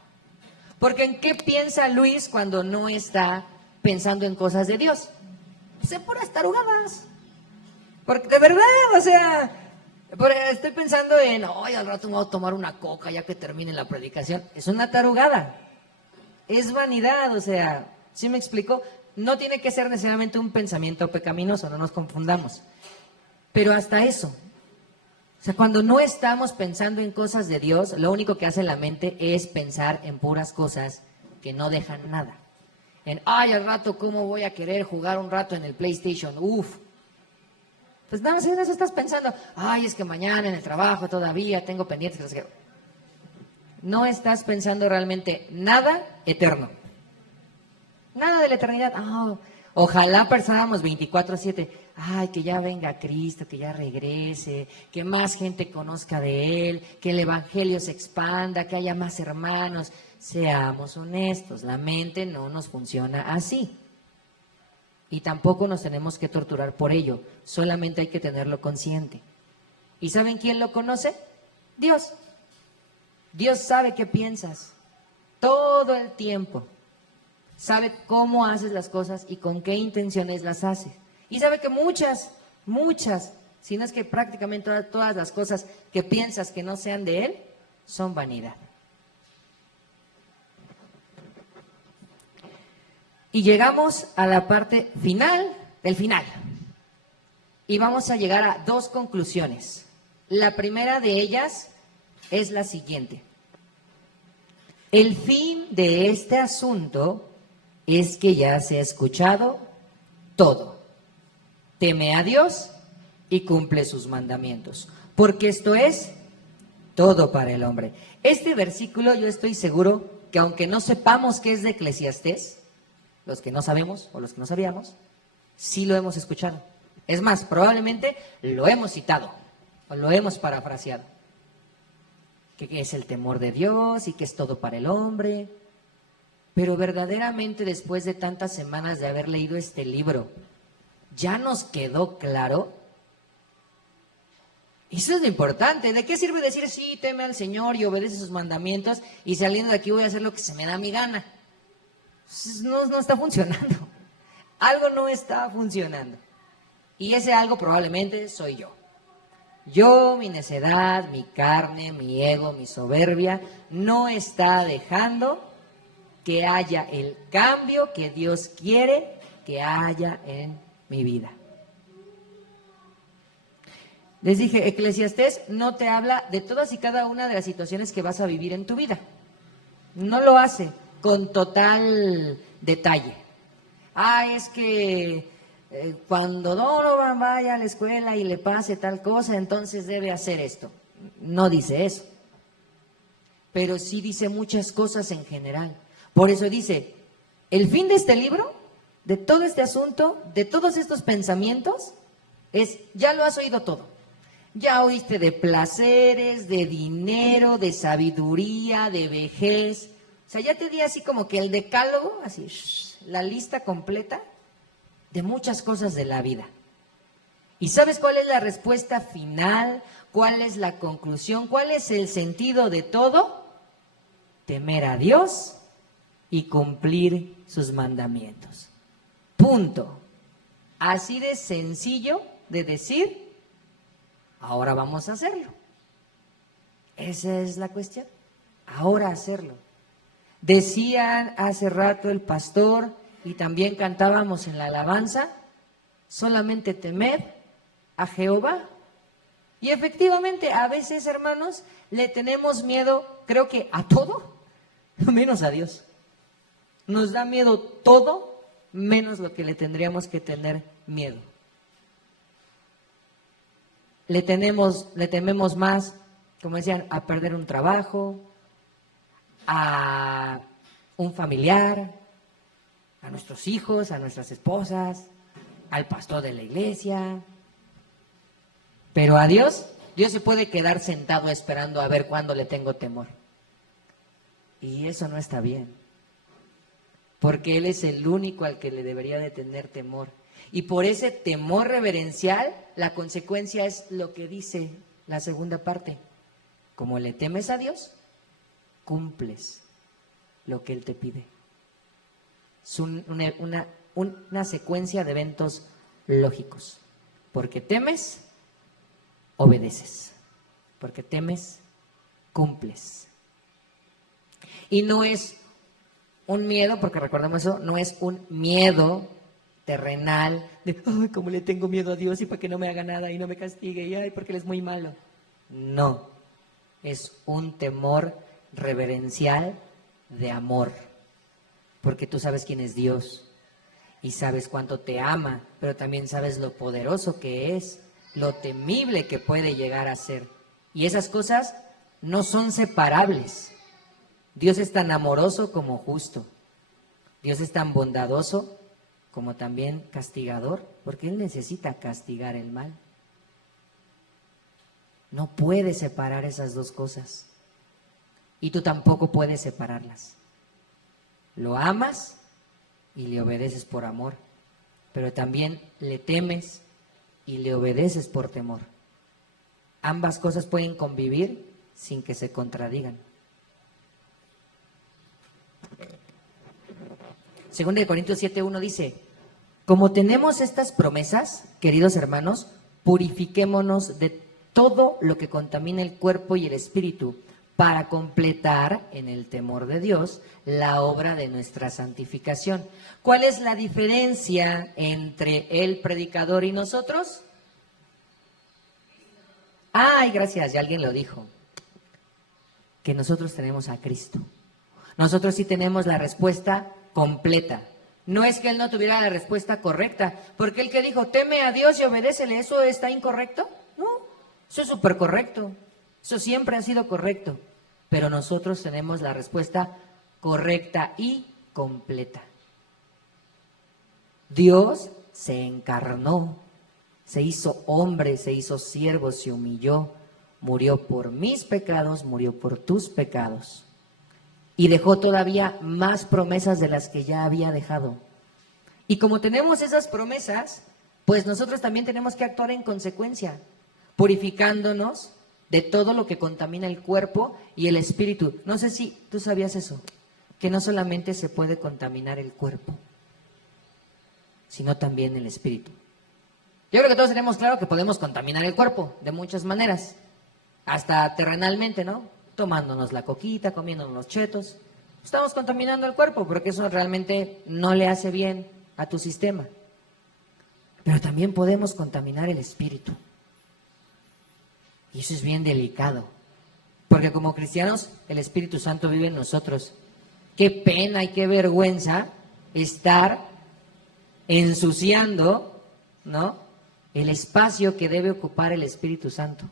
Porque ¿en qué piensa Luis cuando no está pensando en cosas de Dios? Pues en puras tarugadas. Porque de verdad, o sea, estoy pensando en, al rato me voy a tomar una coca ya que termine la predicación. Es una tarugada. Es vanidad, o sea, ¿sí me explico? No tiene que ser necesariamente un pensamiento pecaminoso, no nos confundamos. Pero hasta eso. O sea, cuando no estamos pensando en cosas de Dios, lo único que hace la mente es pensar en puras cosas que no dejan nada. Al rato, ¿cómo voy a querer jugar un rato en el PlayStation? Pues nada más en eso estás pensando. Es que mañana en el trabajo todavía tengo pendientes. No estás pensando realmente nada eterno. Nada de la eternidad. Ojalá pasáramos 24/7. Que ya venga Cristo, que ya regrese, que más gente conozca de Él, que el Evangelio se expanda, que haya más hermanos. Seamos honestos, la mente no nos funciona así. Y tampoco nos tenemos que torturar por ello, solamente hay que tenerlo consciente. ¿Y saben quién lo conoce? Dios. Dios sabe qué piensas todo el tiempo. Sabe cómo haces las cosas y con qué intenciones las haces. Y sabe que muchas, si no es que prácticamente todas las cosas que piensas que no sean de Él, son vanidad. Y llegamos a la parte final del final. Y vamos a llegar a dos conclusiones. La primera de ellas es la siguiente. El fin de este asunto es que ya se ha escuchado todo. Teme a Dios y cumple sus mandamientos, porque esto es todo para el hombre. Este versículo yo estoy seguro que aunque no sepamos qué es de Eclesiastés, los que no sabemos o los que no sabíamos, sí lo hemos escuchado. Es más, probablemente lo hemos citado o lo hemos parafraseado. Que es el temor de Dios y que es todo para el hombre. Pero verdaderamente después de tantas semanas de haber leído este libro, ¿ya nos quedó claro? Eso es lo importante. ¿De qué sirve decir sí, teme al Señor y obedece sus mandamientos y saliendo de aquí voy a hacer lo que se me da mi gana? No está funcionando. Algo no está funcionando. Y ese algo probablemente soy yo. Yo, mi necedad, mi carne, mi ego, mi soberbia, no está dejando que haya el cambio que Dios quiere que haya en mi vida. Les dije, Eclesiastés no te habla de todas y cada una de las situaciones que vas a vivir en tu vida. No lo hace con total detalle. Es que cuando Donovan vaya a la escuela y le pase tal cosa, entonces debe hacer esto. No dice eso. Pero sí dice muchas cosas en general. Por eso dice, el fin de este libro, de todo este asunto, de todos estos pensamientos, es, ya lo has oído todo. Ya oíste de placeres, de dinero, de sabiduría, de vejez. O sea, ya te di así como que el decálogo, así, la lista completa de muchas cosas de la vida. ¿Y sabes cuál es la respuesta final? ¿Cuál es la conclusión? ¿Cuál es el sentido de todo? Temer a Dios y cumplir sus mandamientos. Punto. Así de sencillo de decir, ahora vamos a hacerlo. Esa es la cuestión. Ahora hacerlo. Decían hace rato el pastor y también cantábamos en la alabanza, solamente temed a Jehová. Y efectivamente, a veces, hermanos, le tenemos miedo, creo que a todo, menos a Dios. Nos da miedo todo, menos lo que le tendríamos que tener miedo. Le tememos más, como decían, a perder un trabajo, a un familiar, a nuestros hijos, a nuestras esposas, al pastor de la iglesia. Pero a Dios se puede quedar sentado esperando a ver cuándo le tengo temor. Y eso no está bien. Porque Él es el único al que le debería de tener temor. Y por ese temor reverencial, la consecuencia es lo que dice la segunda parte. Como le temes a Dios, cumples lo que Él te pide. Es una secuencia de eventos lógicos. Porque temes, obedeces. Porque temes, cumples. Y no es un miedo, porque recordemos eso, no es un miedo terrenal de, ay, como le tengo miedo a Dios y para que no me haga nada y no me castigue y ay, porque Él es muy malo. No, es un temor reverencial de amor, porque tú sabes quién es Dios y sabes cuánto te ama, pero también sabes lo poderoso que es, lo temible que puede llegar a ser. Y esas cosas no son separables. Dios es tan amoroso como justo. Dios es tan bondadoso como también castigador, porque Él necesita castigar el mal. No puede separar esas dos cosas. Y tú tampoco puedes separarlas. Lo amas y le obedeces por amor, pero también le temes y le obedeces por temor. Ambas cosas pueden convivir sin que se contradigan. Segunda de Corintios 7:1 dice, como tenemos estas promesas, queridos hermanos, purifiquémonos de todo lo que contamina el cuerpo y el espíritu, para completar en el temor de Dios la obra de nuestra santificación. ¿Cuál es la diferencia entre el predicador y nosotros? Ay, gracias, ya alguien lo dijo. Que nosotros tenemos a Cristo. Nosotros sí tenemos la respuesta completa. No es que Él no tuviera la respuesta correcta, porque el que dijo, teme a Dios y obedécele, ¿eso está incorrecto? No, eso es súper correcto. Eso siempre ha sido correcto. Pero nosotros tenemos la respuesta correcta y completa. Dios se encarnó, se hizo hombre, se hizo siervo, se humilló, murió por mis pecados, murió por tus pecados. Y dejó todavía más promesas de las que ya había dejado. Y como tenemos esas promesas, pues nosotros también tenemos que actuar en consecuencia, purificándonos de todo lo que contamina el cuerpo y el espíritu. No sé si tú sabías eso, que no solamente se puede contaminar el cuerpo, sino también el espíritu. Yo creo que todos tenemos claro que podemos contaminar el cuerpo de muchas maneras, hasta terrenalmente, ¿no? Tomándonos la coquita, comiéndonos los chetos. Estamos contaminando el cuerpo porque eso realmente no le hace bien a tu sistema. Pero también podemos contaminar el espíritu. Y eso es bien delicado. Porque como cristianos, el Espíritu Santo vive en nosotros. Qué pena y qué vergüenza estar ensuciando, ¿no?, el espacio que debe ocupar el Espíritu Santo.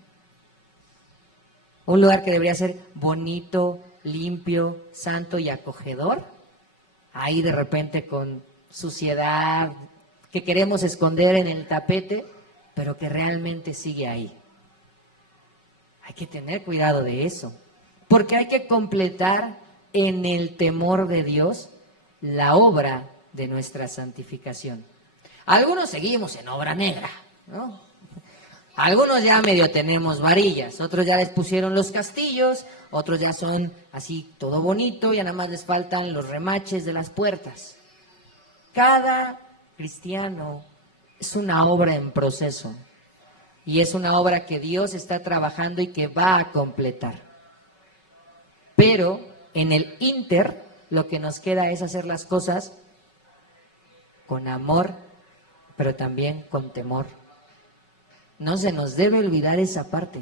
Un lugar que debería ser bonito, limpio, santo y acogedor. Ahí de repente con suciedad que queremos esconder en el tapete, pero que realmente sigue ahí. Hay que tener cuidado de eso, porque hay que completar en el temor de Dios la obra de nuestra santificación. Algunos seguimos en obra negra, ¿no? Algunos ya medio tenemos varillas, otros ya les pusieron los castillos, otros ya son así todo bonito, ya nada más les faltan los remaches de las puertas. Cada cristiano es una obra en proceso y es una obra que Dios está trabajando y que va a completar. Pero en el ínter lo que nos queda es hacer las cosas con amor, pero también con temor. No se nos debe olvidar esa parte.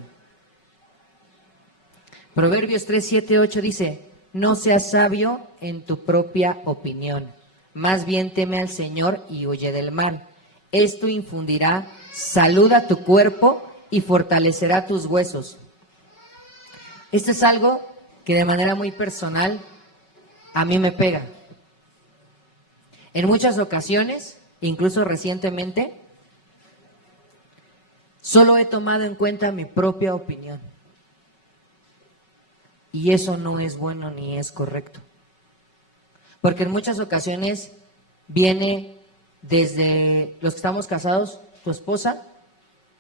Proverbios 3, 7, 8 dice: no seas sabio en tu propia opinión, más bien teme al Señor y huye del mal. Esto infundirá salud a tu cuerpo y fortalecerá tus huesos. Esto es algo que de manera muy personal a mí me pega. En muchas ocasiones, incluso recientemente, solo he tomado en cuenta mi propia opinión. Y eso no es bueno ni es correcto. Porque en muchas ocasiones viene desde los que estamos casados, tu esposa,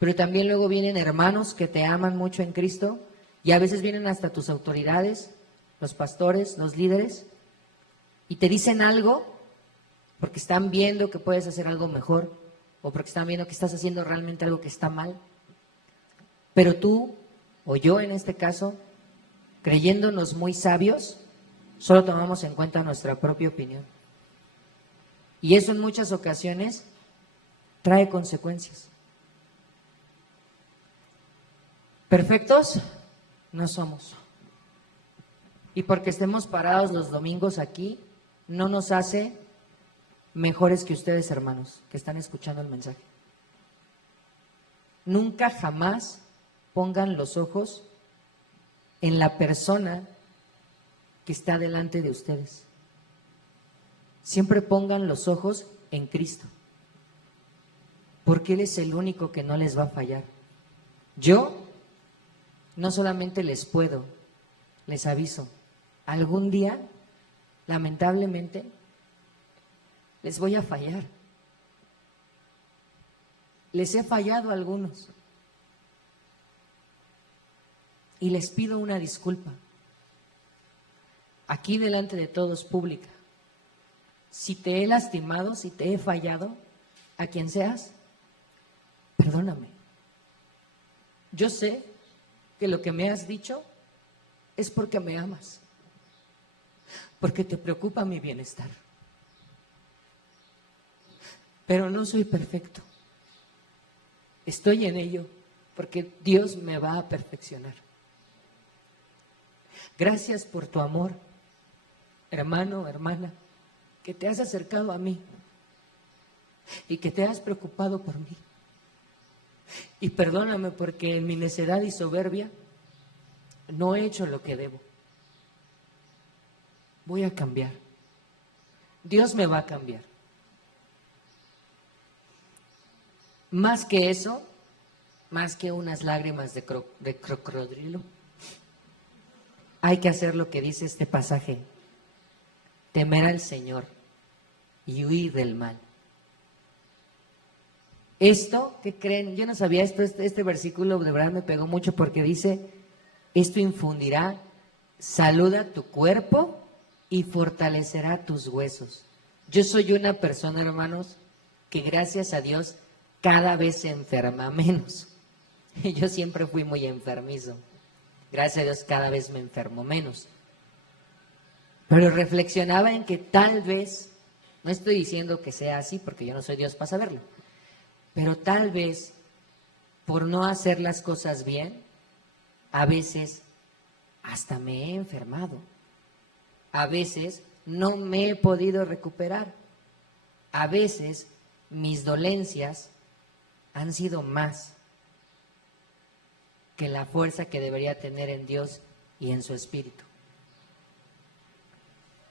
pero también luego vienen hermanos que te aman mucho en Cristo, y a veces vienen hasta tus autoridades, los pastores, los líderes, y te dicen algo porque están viendo que puedes hacer algo mejor, o porque están viendo que estás haciendo realmente algo que está mal. Pero tú, o yo en este caso, creyéndonos muy sabios, solo tomamos en cuenta nuestra propia opinión. Y eso en muchas ocasiones trae consecuencias. Perfectos no somos. Y porque estemos parados los domingos aquí, no nos hace mejores que ustedes, hermanos, que están escuchando el mensaje. Nunca jamás pongan los ojos en la persona que está delante de ustedes. Siempre pongan los ojos en Cristo, porque Él es el único que no les va a fallar. Yo no solamente les puedo, les aviso, algún día, lamentablemente, les voy a fallar. Les he fallado a algunos. Y les pido una disculpa. Aquí delante de todos, pública. Si te he lastimado, si te he fallado, a quien seas, perdóname. Yo sé que lo que me has dicho es porque me amas, porque te preocupa mi bienestar. Pero no soy perfecto. Estoy en ello porque Dios me va a perfeccionar. Gracias por tu amor, hermano, hermana, que te has acercado a mí y que te has preocupado por mí. Y perdóname porque en mi necedad y soberbia no he hecho lo que debo. Voy a cambiar. Dios me va a cambiar. Más que eso, más que unas lágrimas de crocodrilo, hay que hacer lo que dice este pasaje: temer al Señor y huir del mal. Esto, ¿qué creen? Yo no sabía esto, este versículo de verdad me pegó mucho porque dice: esto infundirá salud a tu cuerpo y fortalecerá tus huesos. Yo soy una persona, hermanos, que gracias a Dios cada vez se enferma menos. Yo siempre fui muy enfermizo. Gracias a Dios cada vez me enfermo menos. Pero reflexionaba en que tal vez, no estoy diciendo que sea así porque yo no soy Dios para saberlo, pero tal vez por no hacer las cosas bien, a veces hasta me he enfermado. A veces no me he podido recuperar. A veces mis dolencias han sido más que la fuerza que debería tener en Dios y en su Espíritu.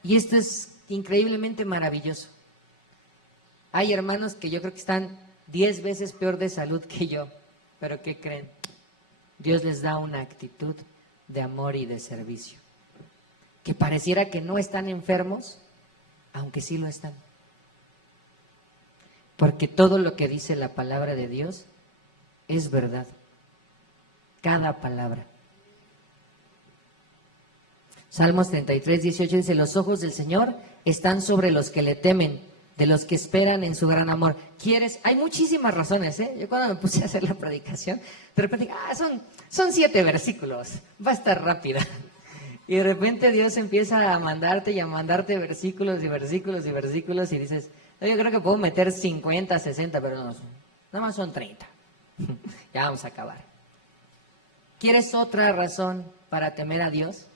Y esto es increíblemente maravilloso. Hay hermanos que yo creo que están 10 veces peor de salud que yo, pero ¿qué creen? Dios les da una actitud de amor y de servicio, que pareciera que no están enfermos, aunque sí lo están. Porque todo lo que dice la palabra de Dios es verdad. Cada palabra. Salmos 33, 18 dice, los ojos del Señor están sobre los que le temen, de los que esperan en su gran amor. ¿Quieres? Hay muchísimas razones, ¿eh? Yo cuando me puse a hacer la predicación, de repente, son 7 versículos, va a estar rápida. Y de repente Dios empieza a mandarte y a mandarte versículos y versículos y versículos y dices, no, yo creo que puedo meter 50, 60, pero no, nada más son 30. Ya vamos a acabar. ¿Quieres otra razón para temer a Dios?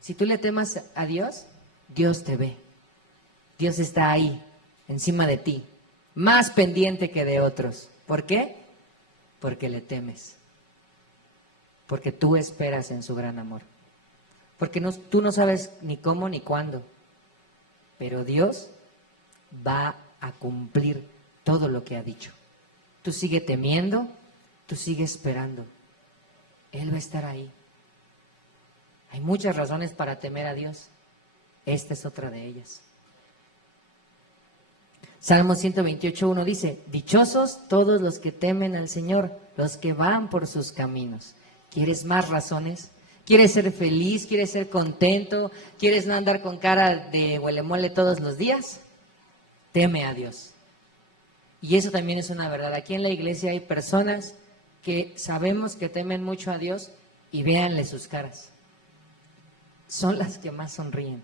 Si tú le temas a Dios, Dios te ve. Dios está ahí, encima de ti, más pendiente que de otros. ¿Por qué? Porque le temes. Porque tú esperas en su gran amor. Porque tú no sabes ni cómo ni cuándo. Pero Dios va a cumplir todo lo que ha dicho. Tú sigue temiendo, tú sigue esperando. Él va a estar ahí. Hay muchas razones para temer a Dios. Esta es otra de ellas. Salmo 128:1 dice, dichosos todos los que temen al Señor, los que van por sus caminos. ¿Quieres más razones? ¿Quieres ser feliz? ¿Quieres ser contento? ¿Quieres no andar con cara de huele-mole todos los días? Teme a Dios. Y eso también es una verdad. Aquí en la iglesia hay personas que sabemos que temen mucho a Dios y véanle sus caras. Son las que más sonríen.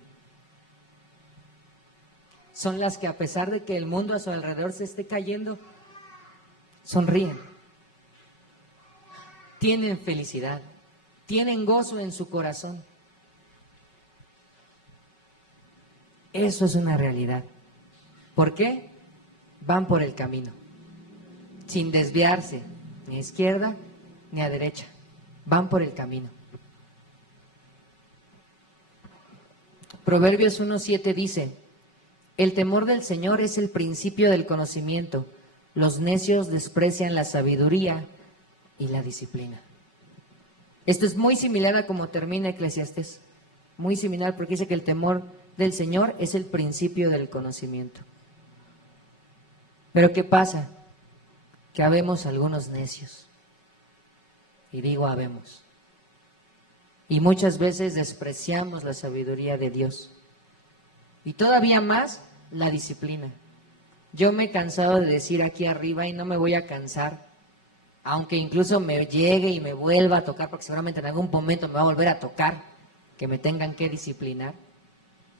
Son las que a pesar de que el mundo a su alrededor se esté cayendo, sonríen. Tienen felicidad, tienen gozo en su corazón. Eso es una realidad. ¿Por qué? Van por el camino, sin desviarse ni a izquierda ni a derecha. Van por el camino. Proverbios 1:7 dice, el temor del Señor es el principio del conocimiento. Los necios desprecian la sabiduría y la disciplina. Esto es muy similar a como termina Eclesiastés. Muy similar porque dice que el temor del Señor es el principio del conocimiento. Pero ¿qué pasa? Que habemos algunos necios. Y digo habemos. Y muchas veces despreciamos la sabiduría de Dios. Y todavía más, la disciplina. Yo me he cansado de decir aquí arriba y no me voy a cansar, aunque incluso me llegue y me vuelva a tocar, porque seguramente en algún momento me va a volver a tocar, que me tengan que disciplinar,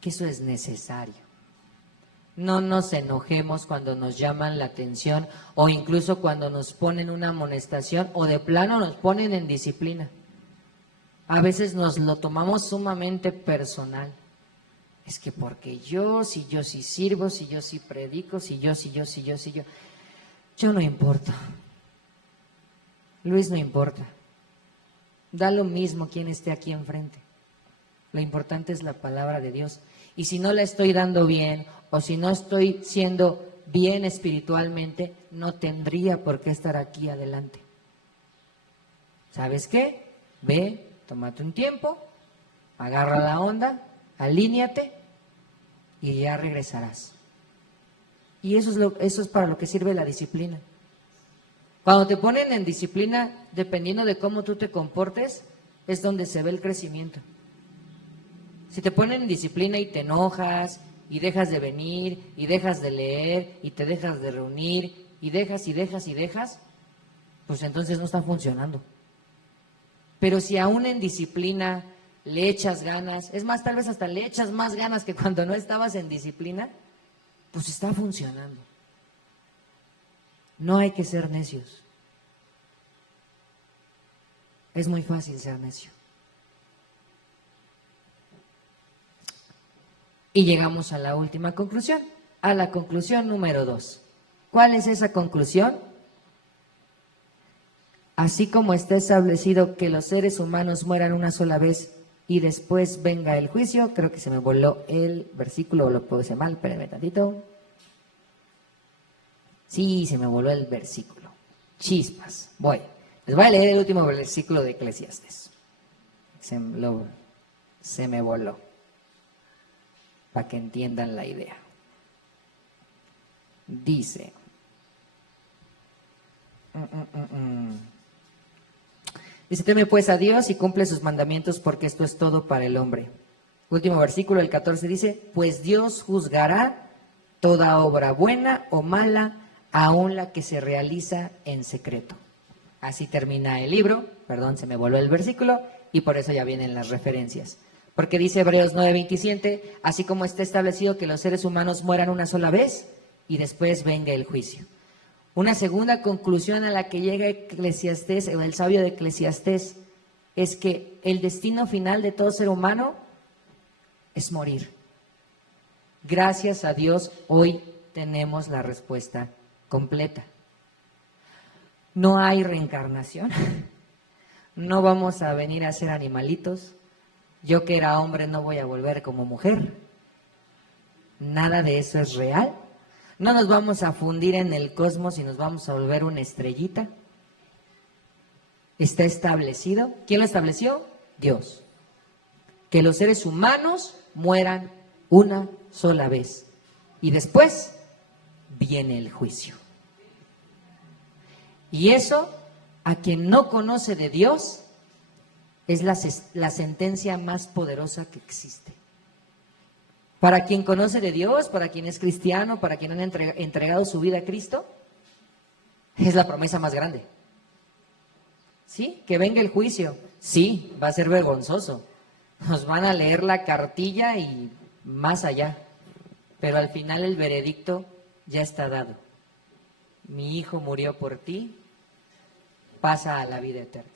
que eso es necesario. No nos enojemos cuando nos llaman la atención o incluso cuando nos ponen una amonestación o de plano nos ponen en disciplina. A veces nos lo tomamos sumamente personal. Es que porque si yo sí sirvo, si yo sí predico, si yo. Yo no importa. Luis no importa. Da lo mismo quien esté aquí enfrente. Lo importante es la palabra de Dios. Y si no la estoy dando bien, o si no estoy siendo bien espiritualmente, no tendría por qué estar aquí adelante. ¿Sabes qué? Ve, tómate un tiempo, agarra la onda, alíñate y ya regresarás. Y eso es para lo que sirve la disciplina. Cuando te ponen en disciplina, dependiendo de cómo tú te comportes, es donde se ve el crecimiento. Si te ponen en disciplina y te enojas, y dejas de venir, y dejas de leer, y te dejas de reunir, y dejas, pues entonces no está funcionando. Pero si aún en disciplina le echas ganas, es más, tal vez hasta le echas más ganas que cuando no estabas en disciplina, pues está funcionando. No hay que ser necios. Es muy fácil ser necio. Y llegamos a la última conclusión, a la conclusión número 2. ¿Cuál es esa conclusión? Así como está establecido que los seres humanos mueran una sola vez y después venga el juicio, creo que se me voló el versículo, o lo puse mal, espérenme tantito. Sí, se me voló el versículo. Chispas. Les voy a leer el último versículo de Eclesiastés. Se me voló. Para que entiendan la idea. Dice, dice, teme pues a Dios y cumple sus mandamientos, porque esto es todo para el hombre. Último versículo, el 14 dice, pues Dios juzgará toda obra buena o mala, aun la que se realiza en secreto. Así termina el libro, perdón, se me voló el versículo, y por eso ya vienen las referencias. Porque dice Hebreos 9:27, así como está establecido que los seres humanos mueran una sola vez y después venga el juicio. Una segunda conclusión a la que llega Eclesiastés, o el sabio de Eclesiastés, es que el destino final de todo ser humano es morir. Gracias a Dios, hoy tenemos la respuesta completa. No hay reencarnación. No vamos a venir a ser animalitos. Yo que era hombre no voy a volver como mujer. Nada de eso es real. No nos vamos a fundir en el cosmos y nos vamos a volver una estrellita. Está establecido. ¿Quién lo estableció? Dios. Que los seres humanos mueran una sola vez. Y después viene el juicio. Y eso, a quien no conoce de Dios, es la sentencia más poderosa que existe. Para quien conoce de Dios, para quien es cristiano, para quien han entregado su vida a Cristo, es la promesa más grande. ¿Sí? Que venga el juicio. Sí, va a ser vergonzoso. Nos van a leer la cartilla y más allá. Pero al final el veredicto ya está dado. Mi hijo murió por ti, pasa a la vida eterna.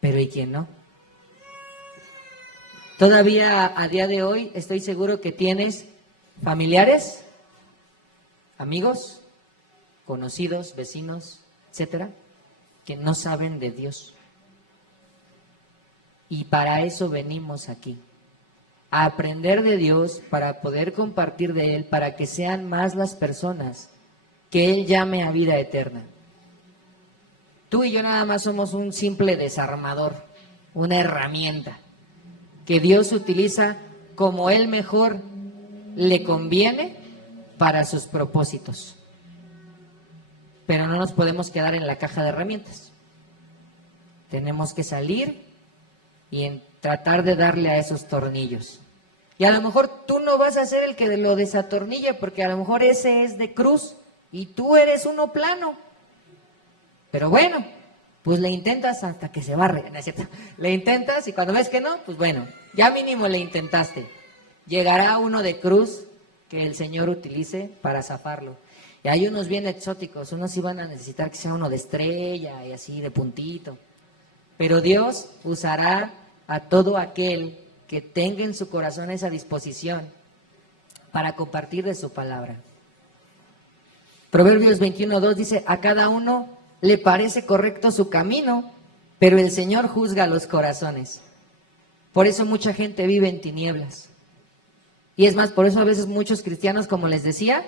Pero ¿y quién no? Todavía a día de hoy estoy seguro que tienes familiares, amigos, conocidos, vecinos, etcétera, que no saben de Dios. Y para eso venimos aquí, a aprender de Dios, para poder compartir de Él, para que sean más las personas que Él llame a vida eterna. Tú y yo nada más somos un simple desarmador, una herramienta que Dios utiliza como Él mejor le conviene para sus propósitos. Pero no nos podemos quedar en la caja de herramientas. Tenemos que salir y tratar de darle a esos tornillos. Y a lo mejor tú no vas a ser el que lo desatornille, porque a lo mejor ese es de cruz y tú eres uno plano. Pero bueno, pues le intentas hasta que se barre, ¿no es cierto? Le intentas y cuando ves que no, pues bueno, ya mínimo le intentaste. Llegará uno de cruz que el Señor utilice para zafarlo. Y hay unos bien exóticos, unos sí van a necesitar que sea uno de estrella y así de puntito. Pero Dios usará a todo aquel que tenga en su corazón esa disposición para compartir de su palabra. Proverbios 21:2 dice, a cada uno le parece correcto su camino, pero el Señor juzga los corazones. Por eso mucha gente vive en tinieblas. Y es más, por eso a veces muchos cristianos, como les decía,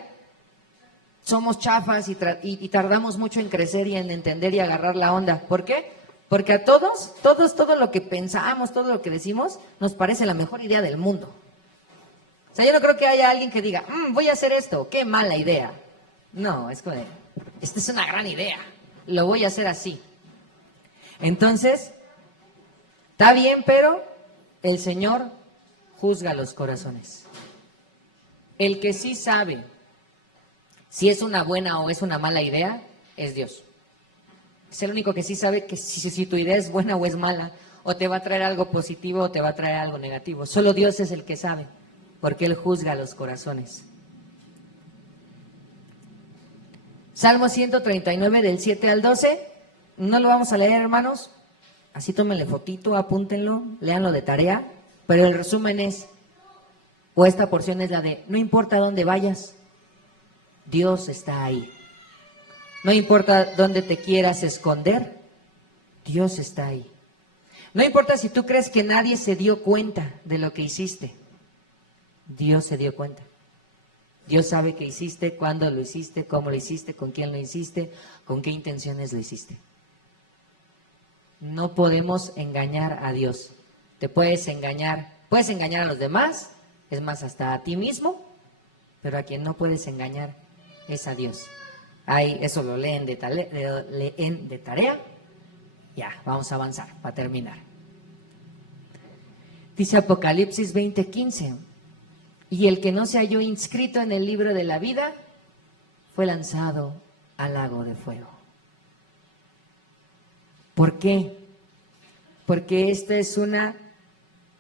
somos chafas y tardamos mucho en crecer y en entender y agarrar la onda. ¿Por qué? Porque a todos, todo lo que pensamos, todo lo que decimos, nos parece la mejor idea del mundo. O sea, yo no creo que haya alguien que diga, voy a hacer esto, qué mala idea. No, es como, esta es una gran idea, lo voy a hacer así. Entonces, está bien, pero el Señor juzga los corazones. El que sí sabe si es una buena o es una mala idea, es Dios. Es el único que sí sabe que si tu idea es buena o es mala, o te va a traer algo positivo o te va a traer algo negativo. Solo Dios es el que sabe, porque Él juzga los corazones. Salmo 139 del 7 al 12, no lo vamos a leer, hermanos, así tómenle fotito, apúntenlo, léanlo de tarea, pero el resumen es, o esta porción es la de, no importa dónde vayas, Dios está ahí. No importa dónde te quieras esconder, Dios está ahí. No importa si tú crees que nadie se dio cuenta de lo que hiciste, Dios se dio cuenta. Dios sabe qué hiciste, cuándo lo hiciste, cómo lo hiciste, con quién lo hiciste, con qué intenciones lo hiciste. No podemos engañar a Dios. Puedes engañar a los demás, es más, hasta a ti mismo, pero a quien no puedes engañar es a Dios. Ahí, eso lo leen de tarea. Ya, vamos a avanzar para terminar. Dice Apocalipsis 20:15, y el que no se halló inscrito en el libro de la vida fue lanzado al lago de fuego. ¿Por qué? Porque esta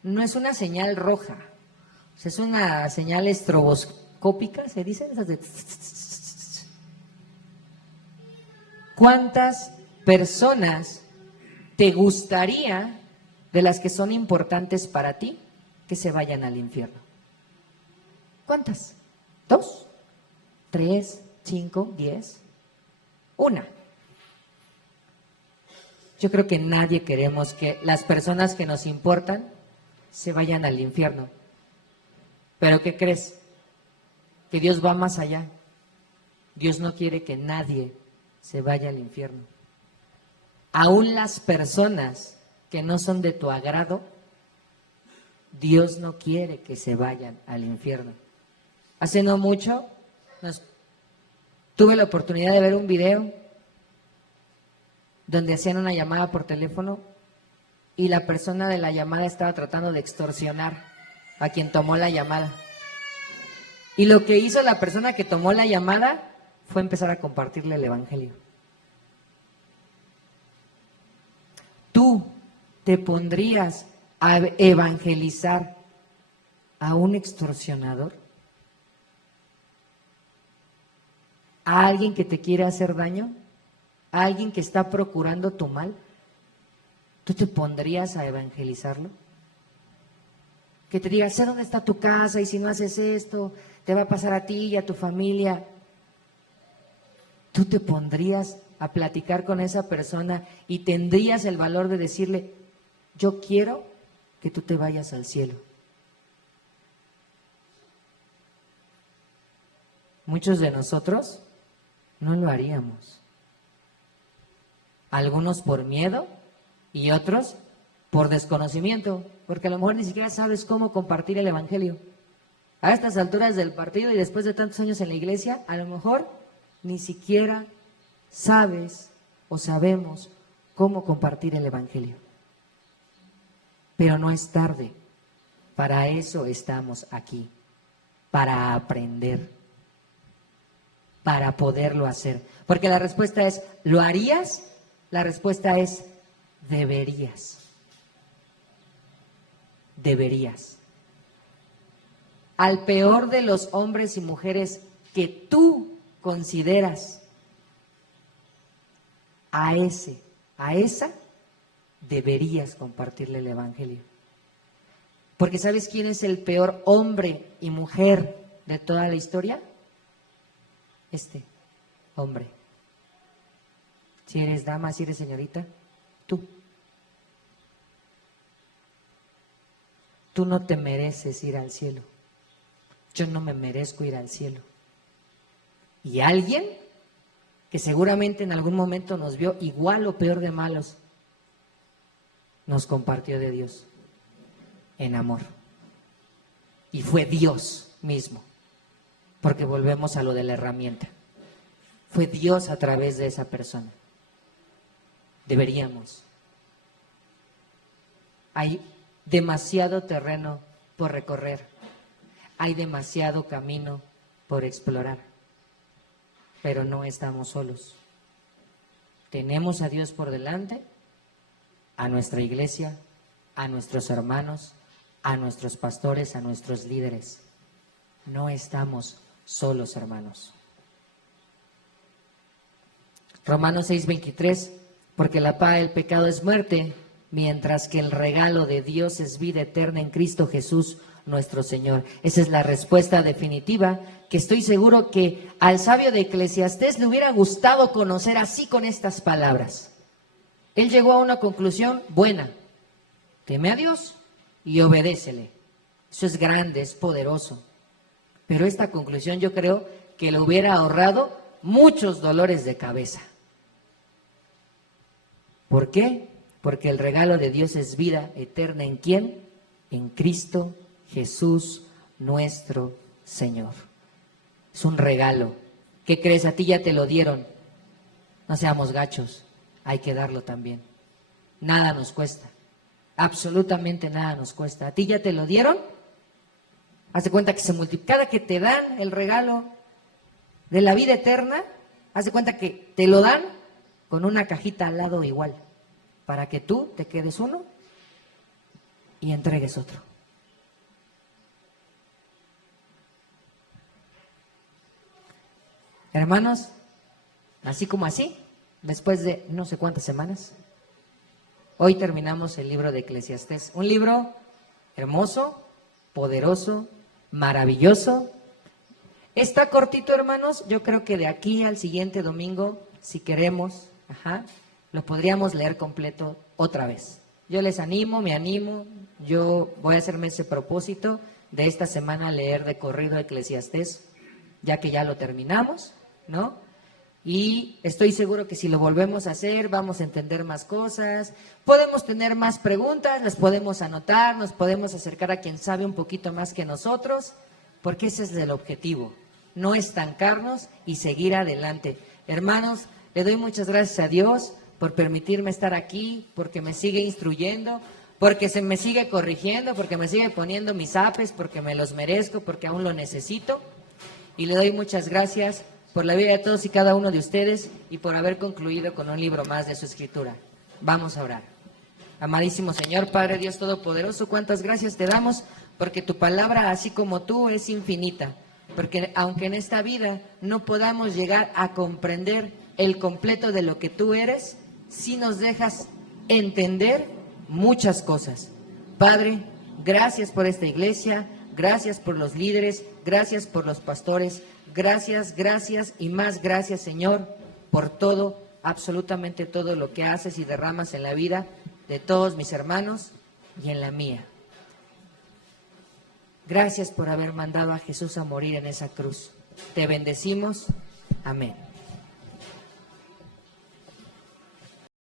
no es una señal roja, o sea, es una señal estroboscópica, ¿se dice? Esas de... ¿Cuántas personas te gustaría, de las que son importantes para ti, que se vayan al infierno? ¿Cuántas? ¿2? ¿3? ¿5? ¿10? ¿Una? Yo creo que nadie queremos que las personas que nos importan se vayan al infierno. ¿Pero qué crees? Que Dios va más allá. Dios no quiere que nadie se vaya al infierno. Aún las personas que no son de tu agrado, Dios no quiere que se vayan al infierno. Hace no mucho tuve la oportunidad de ver un video donde hacían una llamada por teléfono y la persona de la llamada estaba tratando de extorsionar a quien tomó la llamada. Y lo que hizo la persona que tomó la llamada fue empezar a compartirle el evangelio. ¿Tú te pondrías a evangelizar a un extorsionador? ¿A alguien que te quiere hacer daño? ¿A alguien que está procurando tu mal? ¿Tú te pondrías a evangelizarlo? Que te diga, sé dónde está tu casa y si no haces esto, te va a pasar a ti y a tu familia. ¿Tú te pondrías a platicar con esa persona y tendrías el valor de decirle, yo quiero que tú te vayas al cielo? Muchos de nosotros no lo haríamos. Algunos por miedo y otros por desconocimiento, porque a lo mejor ni siquiera sabes cómo compartir el evangelio. A estas alturas del partido y después de tantos años en la iglesia, a lo mejor ni siquiera sabes o sabemos cómo compartir el evangelio. Pero no es tarde. Para eso estamos aquí, para aprender, para poderlo hacer. Porque la respuesta es, ¿lo harías? La respuesta es, deberías. Deberías. Al peor de los hombres y mujeres que tú consideras, a esa, deberías compartirle el evangelio. Porque ¿sabes quién es el peor hombre y mujer de toda la historia? Este hombre. Si eres dama, si eres señorita, tú. Tú no te mereces ir al cielo. Yo no me merezco ir al cielo. Y alguien que seguramente en algún momento nos vio igual o peor de malos, nos compartió de Dios en amor. Y fue Dios mismo, porque volvemos a lo de la herramienta. Fue Dios a través de esa persona. Deberíamos. Hay demasiado terreno por recorrer. Hay demasiado camino por explorar. Pero no estamos solos. Tenemos a Dios por delante, a nuestra iglesia, a nuestros hermanos, a nuestros pastores, a nuestros líderes. No estamos solos, hermanos. Romanos 6:23, porque la paga del pecado es muerte, mientras que el regalo de Dios es vida eterna en Cristo Jesús, nuestro Señor. Esa es la respuesta definitiva que estoy seguro que al sabio de Eclesiastés le hubiera gustado conocer así con estas palabras. Él llegó a una conclusión buena. Teme a Dios y obedécele. Eso es grande, es poderoso. Pero esta conclusión yo creo que le hubiera ahorrado muchos dolores de cabeza. ¿Por qué? Porque el regalo de Dios es vida eterna. ¿En quién? En Cristo Jesús, nuestro Señor. Es un regalo. ¿Qué crees? A ti ya te lo dieron. No seamos gachos, hay que darlo también. Nada nos cuesta, absolutamente nada nos cuesta. ¿A ti ya te lo dieron? Haz de cuenta que se multiplica. Cada que te dan el regalo de la vida eterna, haz de cuenta que te lo dan con una cajita al lado igual, para que tú te quedes uno y entregues otro. Hermanos, así como así, después de no sé cuántas semanas, hoy terminamos el libro de Eclesiastés. Un libro hermoso, poderoso, maravilloso. Está cortito, hermanos. Yo creo que de aquí al siguiente domingo, si queremos, lo podríamos leer completo otra vez. Yo les animo, me animo. Yo voy a hacerme ese propósito de esta semana leer de corrido Eclesiastés, ya que ya lo terminamos, ¿no? Y estoy seguro que si lo volvemos a hacer, vamos a entender más cosas, podemos tener más preguntas, las podemos anotar, nos podemos acercar a quien sabe un poquito más que nosotros, porque ese es el objetivo, no estancarnos y seguir adelante. Hermanos, le doy muchas gracias a Dios por permitirme estar aquí, porque me sigue instruyendo, porque se me sigue corrigiendo, porque me sigue poniendo mis apes, porque me los merezco, porque aún lo necesito. Y le doy muchas gracias por la vida de todos y cada uno de ustedes y por haber concluido con un libro más de su escritura. Vamos a orar. Amadísimo Señor, Padre Dios Todopoderoso, cuántas gracias te damos porque tu palabra, así como tú, es infinita. Porque aunque en esta vida no podamos llegar a comprender el completo de lo que tú eres, sí nos dejas entender muchas cosas. Padre, gracias por esta iglesia, gracias por los líderes, gracias por los pastores, gracias, gracias y más gracias, Señor, por todo, absolutamente todo lo que haces y derramas en la vida de todos mis hermanos y en la mía. Gracias por haber mandado a Jesús a morir en esa cruz. Te bendecimos. Amén.